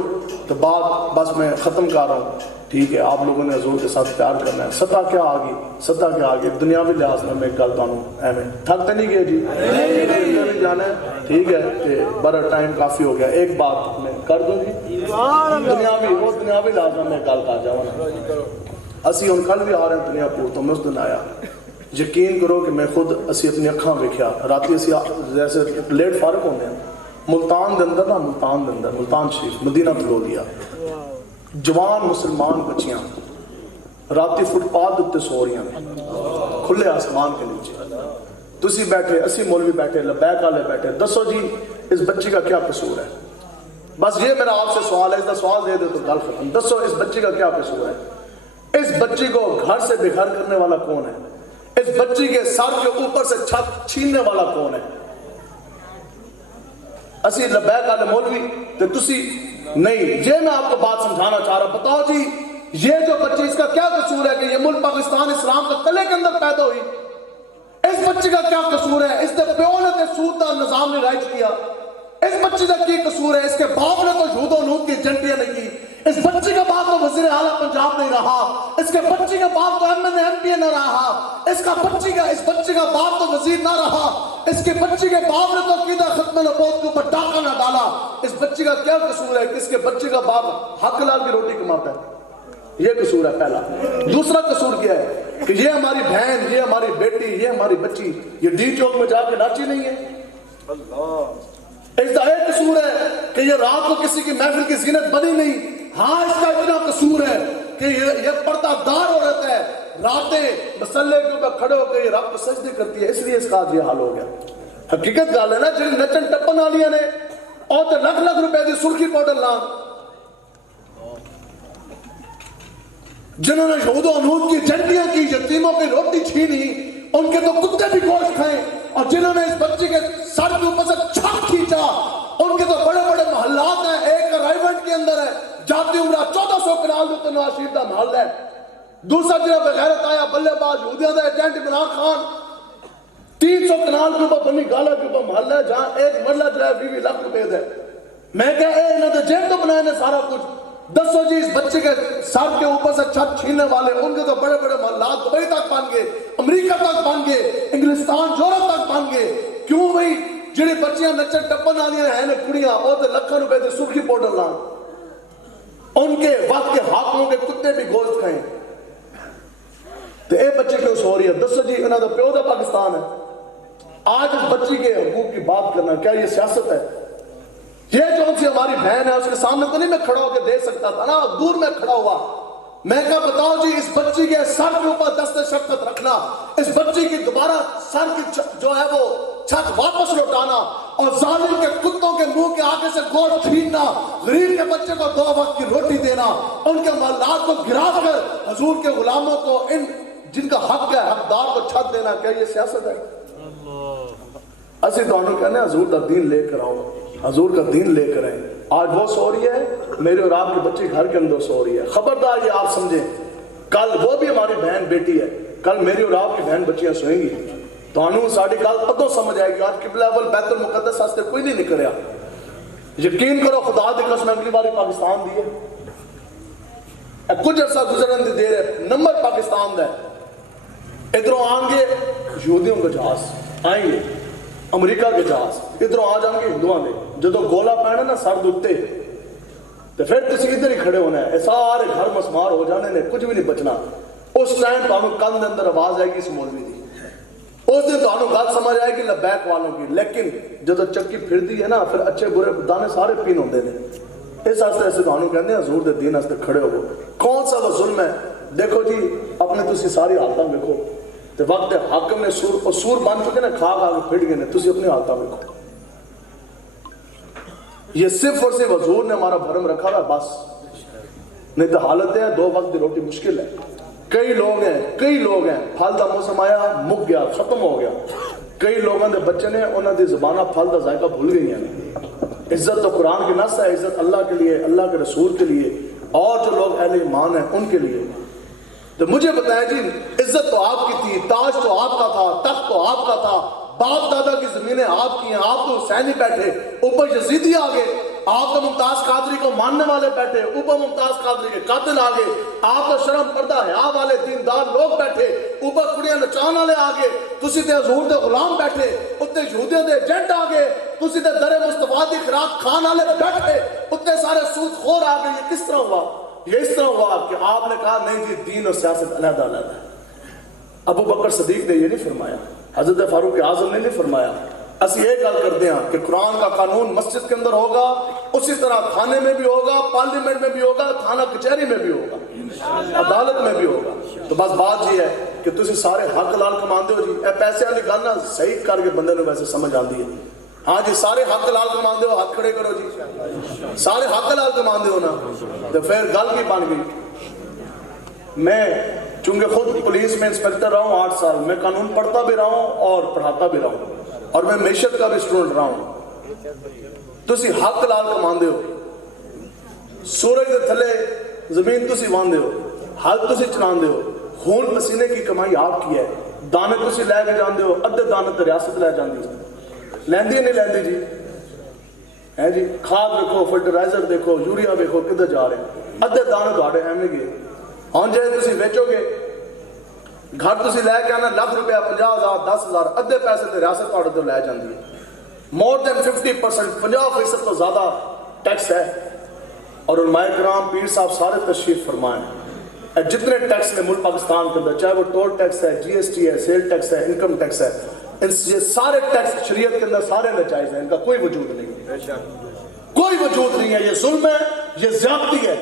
تو بات بس میں ختم کر رہا ہوں، ٹھیک ہے آپ لوگوں نے حضور کے ساتھ پیار کرنا ہے، سطح کیا آگی سطح کیا آگی دنیاوی لحاظ میں میں گل تانوں ایویں تھک تے نہیں گئے جی نہیں جانا ہے، ٹھیک ہے کہ بڑا ٹائم کافی ہو گیا، ایک بات میں کر دوں جی دنیاوی وہ دنیاوی لحاظ میں میں گل کر جاؤں، اسی ہن کل بھی آ رہے ہیں دنیا پور تو میں اس دن آیا، یقین کرو کہ میں خود اسی اپنی اکھاں ویکھیا راتی اسی جیسے لیٹ فارغ ہوندے ہیں ملتان دے اندر نا ملتان شریف مدینہ کھلو دیا جوان مسلمان بچیاں راتی فٹ پاتھ اتنے سو رہی ہیں کھلے آسمان کے نیچے، تسی بیٹھے اسی مولوی بیٹھے لبیک والے بیٹھے، دسو جی اس بچی کا کیا قصور ہے؟ بس یہ میرا آپ سے سوال ہے، اس کا سوال دے دے تو گل ختم، دسو اس بچی کا کیا قصور ہے؟ اس بچی کو گھر سے بے گھر کرنے والا کون ہے؟ اس بچی کے سر کے اوپر سے چھت چھیننے والا کون ہے؟ اسی لبیک والے مولوی تو تسی نہیں، یہ میں آپ کو بات سمجھانا چاہ رہا، بتاؤ جی یہ جو بچی اس کا کیا قصور ہے کہ یہ ملک پاکستان اسلام کا قلعے کے اندر پیدا ہوئی؟ اس بچی کا کیا قصور ہے؟ اس نے پیو نے سود کا نظام نے رائج کیا، اس بچی کا کی قصور ہے؟ اس کے باپ نے تو یہود و نوت کی ایجنٹیاں نہیں کی، اس بچی کا باپ تو وزیر اعلیٰ پنجاب نہیں رہا، اس کے بچی کا باپ تو ایم پی نہ رہا، اس بچی کا باپ تو وزیر نہ رہا، اس کے بچی کے باپ نے تو عقیدہ ختم نبوت کے اوپر ڈاکہ نہ ڈالا، اس بچی کا کیا قصور ہے کہ اس کے بچی کا باپ حق حلال کی روٹی کماتا ہے؟ یہ قصور ہے پہلا۔ دوسرا قصور کیا ہے؟ کہ یہ ہماری بہن، یہ ہماری بیٹی، یہ ہماری بچی یہ ڈی چوک میں جا کے ناچی نہیں ہے؟ اس کا ایک قصور ہے کہ یہ رات کو کسی کی محفل کی زینت بنی نہیں. ہاں اس کا اتنا قصور ہے کہ یہ پردہ دار عورت ہے، راتیں مسلے کے اوپر کھڑے ہو کے یہ رب کو سجدے کرتی ہے، اس لیے اس کا آج یہ حال ہو گیا. حقیقت گال ہے نا، جن نچن ٹپن والیاں نے اور تے لکھ لکھ روپے دی سرخی پاؤڈر لان، جنہوں نے یہود و انود کی جنٹیاں کی، یتیموں کی روٹی چھینی، ان کے تو کتے بھی گوشت کھائیں، اور جنہوں نے اس بچی کے سر کے اوپر سے چھاپ کھینچا، ان کے تو بڑے بڑے محلات ہیں. ایک رائیونٹ کے اندر ہے جاتی عمرہ 1400 کنال دوتے نواز شریف دا محل ہے. دوسرا جنہوں بغیرت آیا بلے باز یہودیاں دا ایجنٹ عمران خان 300 کنال کے اوپر بنی گالا کے اوپر محل ہے جہاں ایک مرلہ جو ہے 20 لاکھ روپے دے. میں کہا انہوں نے جیب تو بنائے نے سارا کچھ. دسو جی اس بچے کے سر کے اوپر سے چھت چھیننے والے ان کے تو بڑے بڑے محلات دبئی تک بن گئے، امریکہ تک بن گئے، انگلستان یورپ تک بن گئے. کیوں بھائی؟ جڑی بچیاں نچن ٹپن والیاں ہیں نے کڑیاں اور تے لکھاں روپے دی سرخی پاؤڈر لان، ان کے وقت کے حاکموں کے کتے بھی گوشت کھائیں. تو اے بچے کیوں سو رہی ہے؟ دسو جی انہاں دا پیو دا پاکستان ہے. آج اس بچی کے حقوق کی بات کرنا کیا یہ سیاست ہے؟ یہ جو ان سے ہماری بہن ہے اس کے سامنے تو نہیں میں کھڑا ہو کے دیکھ سکتا تھا نا، دور میں کھڑا ہوا. میں کہا بتاؤ جی اس بچی کے سر کے اوپر دست شفقت رکھنا، اس بچی کی دوبارہ سر کی جو ہے وہ چھت واپس لوٹانا، اور ظالم کے کتوں کے منہ کے آگے سے گوشت چھیننا، غریب کے بچے کو 2 وقت کی روٹی دینا، ان کے محلات کو گرا کر حضور کے غلاموں کو، ان جن کا حق ہے حقدار کو چھت دینا، کیا یہ سیاست ہے؟ اسی دونوں کہنے حضور کا دین لے کر آؤ، حضور کا دین لے کر آئیں. آج وہ سو رہی ہے، میرے اور آپ کی بچی گھر کے اندر سو رہی ہے. خبردار یہ آپ سمجھیں، کل وہ بھی ہماری بہن بیٹی ہے، کل میری اور آپ کی بہن بچیاں سوئیں گی. تو انہوں ساڑھی کال پتوں سمجھ آئے گی. آج قبلہ اول بیت المقدس ہاستے کوئی نہیں نکلیا. یقین کرو خدا دی قسم اگلی باری پاکستان دی ہے، کچھ عرصہ گزرن دی دیر ہے، نمبر پاکستان دا ہے. ادھروں آئیں گے یہودیوں کے جہاز، آئیں گے امریکہ کے جہاز، ادھروں آ جائیں گے ہندوؤں دے. جدو گولا پہنے نا سر دتے تو پھر تسی ادھر ہی کھڑے ہونا ہے، سارے گھر مسمار ہو جانے نے، کچھ بھی نہیں بچنا. اس ٹائم تو ہمیں کان دے اندر آواز آئے گی اس مولوی دی، اس دن تو ہمیں گل سمجھ آئے گی لبیک والوں کی. لیکن جدو چکی پھر دی ہے نا، پھر اچھے برے دانے سارے پین ہوندے نے. اس واسطے ایسے تو ہمیں کہتے ہیں حضور دے دین واسطے کھڑے ہو. کون سا وہ ظلم ہے؟ دیکھو جی اپنے تسی ساری حالتاں دیکھو، تو وقت حاکم نے سور بن چکے نا، کھا کھا کے پھٹ گئے نے، تسی اپنی حالتاں دیکھو. یہ صرف اور صرف حضور نے ہمارا بھرم رکھا ہے بس، نہیں تو حالت ہے 2 وقت کی روٹی مشکل ہے. کئی لوگ ہیں پھل دا موسم آیا مک گیا، ختم ہو گیا. کئی لوگوں دے بچے نے انہوں دی زبانہ پھل دا ذائقہ بھول گئی ہیں. عزت تو قرآن کی نص ہے، عزت اللہ کے لیے، اللہ کے رسول کے لیے، اور جو لوگ اہل ایمان ہیں ان کے لیے. تو مجھے بتائیں جی، عزت تو آپ کی تھی، تاج تو آپ کا تھا، تخت تو آپ کا تھا، باپ دادا کی زمینیں آپ کی ہیں، آپ تو حسینی بیٹھے، اوپر یزیدی آگے، آپ تو ممتاز قادری کو ماننے والے بیٹھے، اوپر ممتاز قادری کے قاتل آگے، آپ تو شرم پردہ حیا والے دیندار لوگ بیٹھے، اوپر کڑیاں نچان والے آگے، تسی تے حضور دے غلام بیٹھے، اتنے یہودیوں دے ایجنٹ آگے، تسی تے در مصطفیٰ دی خراق کھان والے بیٹھے، اتنے سارے سود خور آگے. یہ کس طرح ہوا؟ یہ اس طرح ہوا کہ آپ نے کہا نہیں جی دین اور سیاست علیحدہ علیحدہ ہے. ابو بکر صدیق نے یہ نہیں فرمایا، حضرت فاروق اعظم نے نہیں فرمایا. اسی یہ گل کرتے ہیں کہ قرآن کا قانون مسجد کے اندر ہوگا، اسی طرح تھانے میں بھی ہوگا، پارلیمنٹ میں بھی ہوگا، تھانہ کچہری میں بھی ہوگا، عدالت میں بھی ہوگا. تو بس بات یہ ہے کہ تسی سارے حق لال کماندے ہو جی. اے پیسے والی گل نہ صحیح کر کے بندے نے ویسے سمجھ آتی ہے. ہاں جی سارے حق لال کماندے ہو، ہاتھ کھڑے کرو جی، سارے حق لال کماندے ہو نا. تو پھر گل کی بن گئی. میں چونکہ خود پولیس میں انسپیکٹر رہا ہوں 8 سال، میں قانون پڑھتا بھی رہا ہوں اور پڑھاتا بھی رہا ہوں، اور میں معیشت کا بھی اسٹوڈنٹ رہا ہوں. تسی حق لال کماندے ہو، سورج دے تھلے زمین تسی واندے ہو، ہل تسی چلاندے ہو، خون پسینے کی کمائی آپ کی ہے. دانے تسی لے کے جاندے ہو، ادھے دانے تو ریاست لے جاندی ہے، لیندی نہیں لیندی جی ہے جی. کھاد دیکھو، فرٹیلائزر دیکھو، یوریا دیکھو کدھر جا رہے ہیں، ادھے دانے تھوڑے ایویں گئے. ہاں جی تسی بیچو گے، گھر تسی لے کے آنا £1,00,000 50,000 10,000، ادھے پیسے تو ریاست تھوڑے تو لے جاندی ہے. مور دین 50%، 50% تو زیادہ ٹیکس ہے. اور علماء کرام پیر صاحب سارے تشریف فرمائیں. جتنے ٹیکس نے ملک پاکستان کے اندر، چاہے وہ ٹول ٹیکس ہے، جی ایس ٹی ہے، سیل ٹیکس ہے، انکم ٹیکس ہے، یہ سارے ٹیکس شریعت کے اندر سارے ناجائز ہیں، ان کا کوئی وجود نہیں، کوئی وجود نہیں ہے، یہ ظلم ہے، یہ زیادتی ہے۔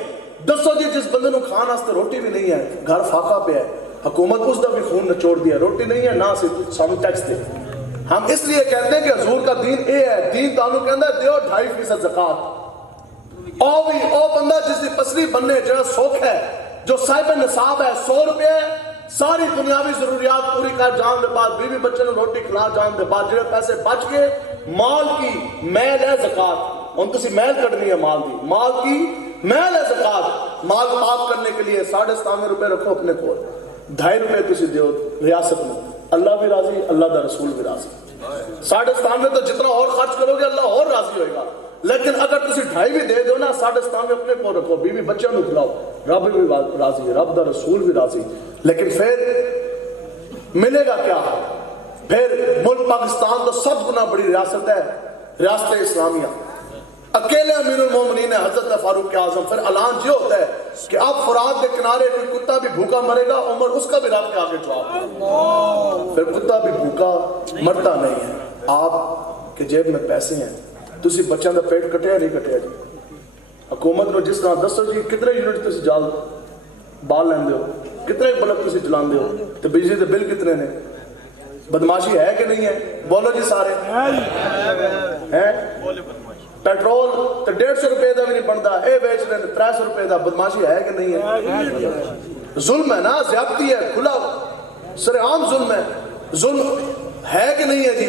دسو جی جس بندے نو کھان واسطے روٹی بھی نہیں ہے، گھر فاقہ پہ ہے، حکومت اس دا بھی خون نچوڑ دیا، روٹی نہیں ہے نہ سانو ٹیکس دے۔ ہم اس لیے کہتے ہیں کہ حضور کا دین اے ہے، دین تانوں کہندا ہے دیو 2.5% زکات، او بندہ جس دی پسلی بننے جڑا سوکھ ہے، جو صاحب نصاب ہے، 100 روپے ساری دنیاوی ضروریات پوری کر جان دے بعد، بیوی بچے نو روٹی کھلا جان دے بعد، جڑے پیسے بچ کے مال کی میل ہے زکات، ہن تسی میل کڈنی ہے مال دی، مال کی میل ہے زکات، مال پاک کرنے کے لیے 97 روپے رکھو اپنے کول، 2.5 روپے تسی دیو ریاست میں، اللہ بھی راضی، اللہ دا رسول بھی راضی۔ 97 تو جتنا اور خرچ کرو گے اللہ اور راضی ہوئے گا، لیکن اگر تسی 2.5 بھی دے دو نا، 97 اپنے کو رکھو، بیوی بچوں نو کھلاؤ، رب بھی راضی ہے، رب دا رسول بھی راضی، لیکن پھر ملے گا کیا؟ پھر ملک پاکستان تو 7 گنا بڑی ریاست ہے، ریاست اسلامیہ، اکیلے امیر المومنین ہے حضرت فاروق اعظم۔ پھر اعلان یہ ہوتا ہے کہ اب فرات کے کنارے کوئی کتا بھی بھوکا مرے گا، عمر اس کا بھی رب کے آگے جواب، پھر کتا بھی بھوکا مرتا نہیں ہے۔ آپ کے جیب میں پیسے ہیں، تسی بچوں کا پیٹ کٹیا نہیں کٹیا جی؟ حکومت کو جس طرح دسو جی کتنے یونٹ تسی جال بال لیندے ہو، کتنے بلب تسی جلاندے ہو، تو بجلی دے بل کتنے نے؟ بدماشی ہے کہ نہیں ہے؟ بولو جی سارے ہیں؟ پیٹرول تو 150 روپے دا بھی نہیں بنتا، اے بیچ رہے 300 روپے دا، بدماشی ہے کہ نہیں ہے؟ ظلم ہے نا، زیادتی ہے، کھلا سرعام ظلم ہے، ظلم ہے کہ نہیں ہے جی؟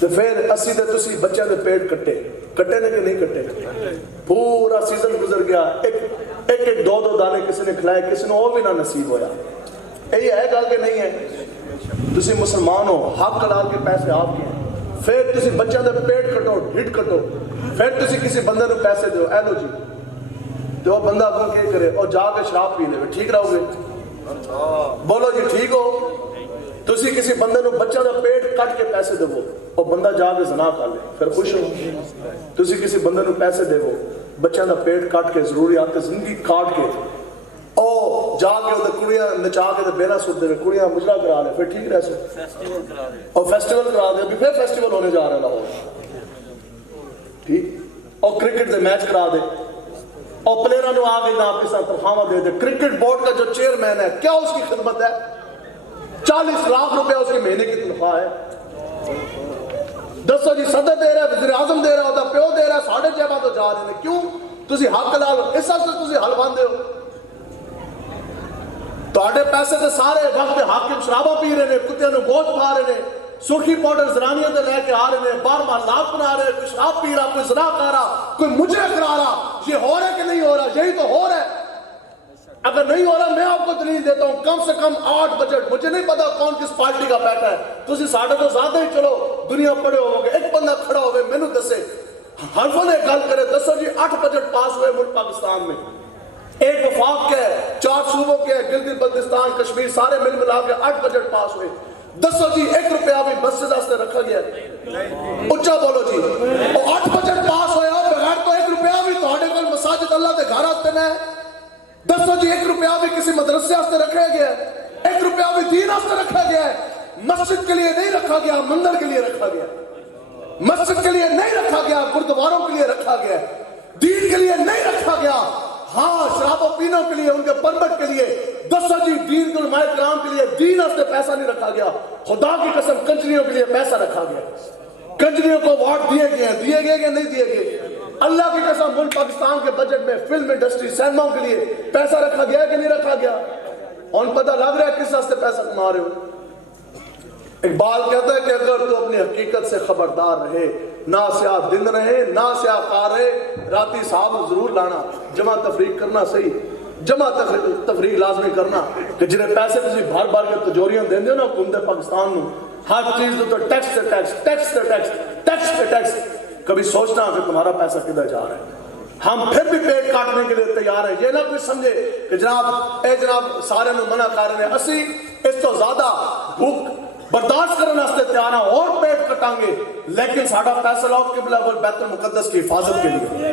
تو پھر اسی دے تسی بچے دے پیٹ کٹے نے کہ نہیں کٹے؟ پورا سیزن گزر گیا، ایک 2 دانے کسی نے کھلائے، کسی نے وہ بھی نہ نصیب ہویا، یہی ہے گل کہ نہیں ہے؟ تسی مسلمان ہو، حق حلال کے پیسے آپ کے ہیں، پھر تسی بچہ دے پیٹ کٹو، ڈھڈ کٹو، پھر تسی کسی بندے نو پیسے دیو، اے لو جی، تو وہ بندہ اپنا کیا کرے، اور جا کے شراب پی لے، ٹھیک رہو گے؟ بولو جی ٹھیک ہو؟ تسی کسی بندے نو بچہ دا پیٹ کٹ کے پیسے دو، اور بندہ جا کے زنا کر لے، پھر خوش ہو؟ تسی کسی بندے نو پیسے دے بچہ دا پیٹ کٹ کے ضروریات کی زندگی کاٹ کے، او جا کے وہ کڑیاں نچا کے بینا سٹ دے، کڑیاں مجرا کرا لے، پھر ٹھیک رہ سو، اور فیسٹیول کرا دے، ابھی پھر فیسٹیول ہونے جا رہا لاہور، ٹھیک، اور کرکٹ دے میچ کرا دے، اور پلیئروں نے آگے نہ آپ کے ساتھ تنخواہ دے دے۔ کرکٹ بورڈ کا جو چیئرمین ہے کیا اس کی خدمت ہے؟ 40 لاکھ روپے اس کے مہینے کی تنخواہ ہے۔ دسو جی صدر دے رہا ہے، وزیر اعظم دے رہا ہے، ہوتا پیو دے رہا ہے، 6.5 تو جا رہے ہیں، کیوں؟ تسی حق حلال اس واسطے تسی حل باندھے ہو، تواڈے پیسے تے سارے وقت حاکم شرابہ پی رہے ہیں، کتےاں نوں گوشت کھا رہے ہیں، سرخی پاؤڈر زرانیاں تے لے کے آ رہے ہیں، بار محلات بنا رہے ہیں، کوئی شراب پی رہا، کوئی زنا کر رہا، کوئی مجرے کرا رہا، یہ ہو رہا ہے کہ نہیں ہو رہا؟ یہی تو ہو رہا ہے۔ اگر نہیں ہو رہا میں آپ کو دلیل دیتا ہوں، کم سے کم 8 بجٹ، مجھے نہیں پتا کون کس پارٹی کا بیٹا ہے، تسی ساڑھے تو زیادہ ہی چلو دنیا پڑے ہو گے، ایک بندہ کھڑا ہوئے میں نے دسے حلفوں نے گل کرے، دسو جی 8 بجٹ پاس ہوئے ملک پاکستان میں، ایک وفاق کے 4 صوبوں کے گلگت بلتستان کشمیر سارے مل ملا کے 8 بجٹ پاس ہوئے، دسو جی 1 روپیہ بھی مسجد واسطے رکھا گیا؟ اچھا بولو جی، اور 8 بجٹ پاس ہوئے ہو بغیر تو 1 روپیہ بھی تہاڈے کول مساجد اللہ دے گھر واسطے نہ ہے؟ دسو جی 1 روپیہ بھی کسی مدرسے واسطے رکھا گیا ہے؟ 1 روپیہ بھی دین واسطے رکھا گیا ہے؟ مسجد کے لیے نہیں رکھا گیا، مندر کے لیے رکھا گیا، مسجد کے لیے نہیں رکھا گیا، گردواروں کے لیے رکھا گیا، دین کے لیے نہیں رکھا گیا، ہاں شراب و پینوں کے لیے، ان کے پرمٹ کے لیے، دسو جی دین کے علماء کرام کے لیے دین واسطے پیسہ نہیں رکھا گیا، خدا کی قسم کنجریوں کے لیے پیسہ رکھا گیا، کنجریوں کو ووٹ دیے گئے ہیں، دیے گئے کہ نہیں دیے گئے؟ اللہ کی قسم ملک پاکستان کے بجٹ میں فلم انڈسٹری سینماؤں کے لیے پیسہ رکھا گیا کہ نہیں رکھا گیا؟ اور پتہ لگ رہا ہے کس واسطے پیسہ کما رہے ہو؟ اقبال کہتا ہے کہ اگر تو اپنی حقیقت سے خبردار رہے، نہ سیاہ دن رہے نہ سیاہ کار رہے، راتی صاحب ضرور لانا، جمع تفریق کرنا صحیح، جمع تفریق لازمی کرنا، کہ جنہیں پیسے تسی بھار بھار کے تجوریاں دیں دے ہو نا حکومت پاکستان نو، ہر چیز تو ٹیکس تے ٹیکس، ٹیکس تے ٹیکس، ٹیکس تے ٹیکس، کبھی سوچنا کہ تمہارا پیسہ کدھر جا رہا ہے؟ ہم پھر بھی پیٹ کاٹنے کے لیے تیار ہیں، یہ نہ کوئی سمجھے کہ جناب سارے نو منع کر رہے ہیں، اسی اس تو زیادہ بھوک برداشت کرنے واسطے تیار ہیں، اور پیٹ کٹاں گے، لیکن ساڑھا پیسہ لاؤ قبلہ اور بیت المقدس کی حفاظت کے لیے،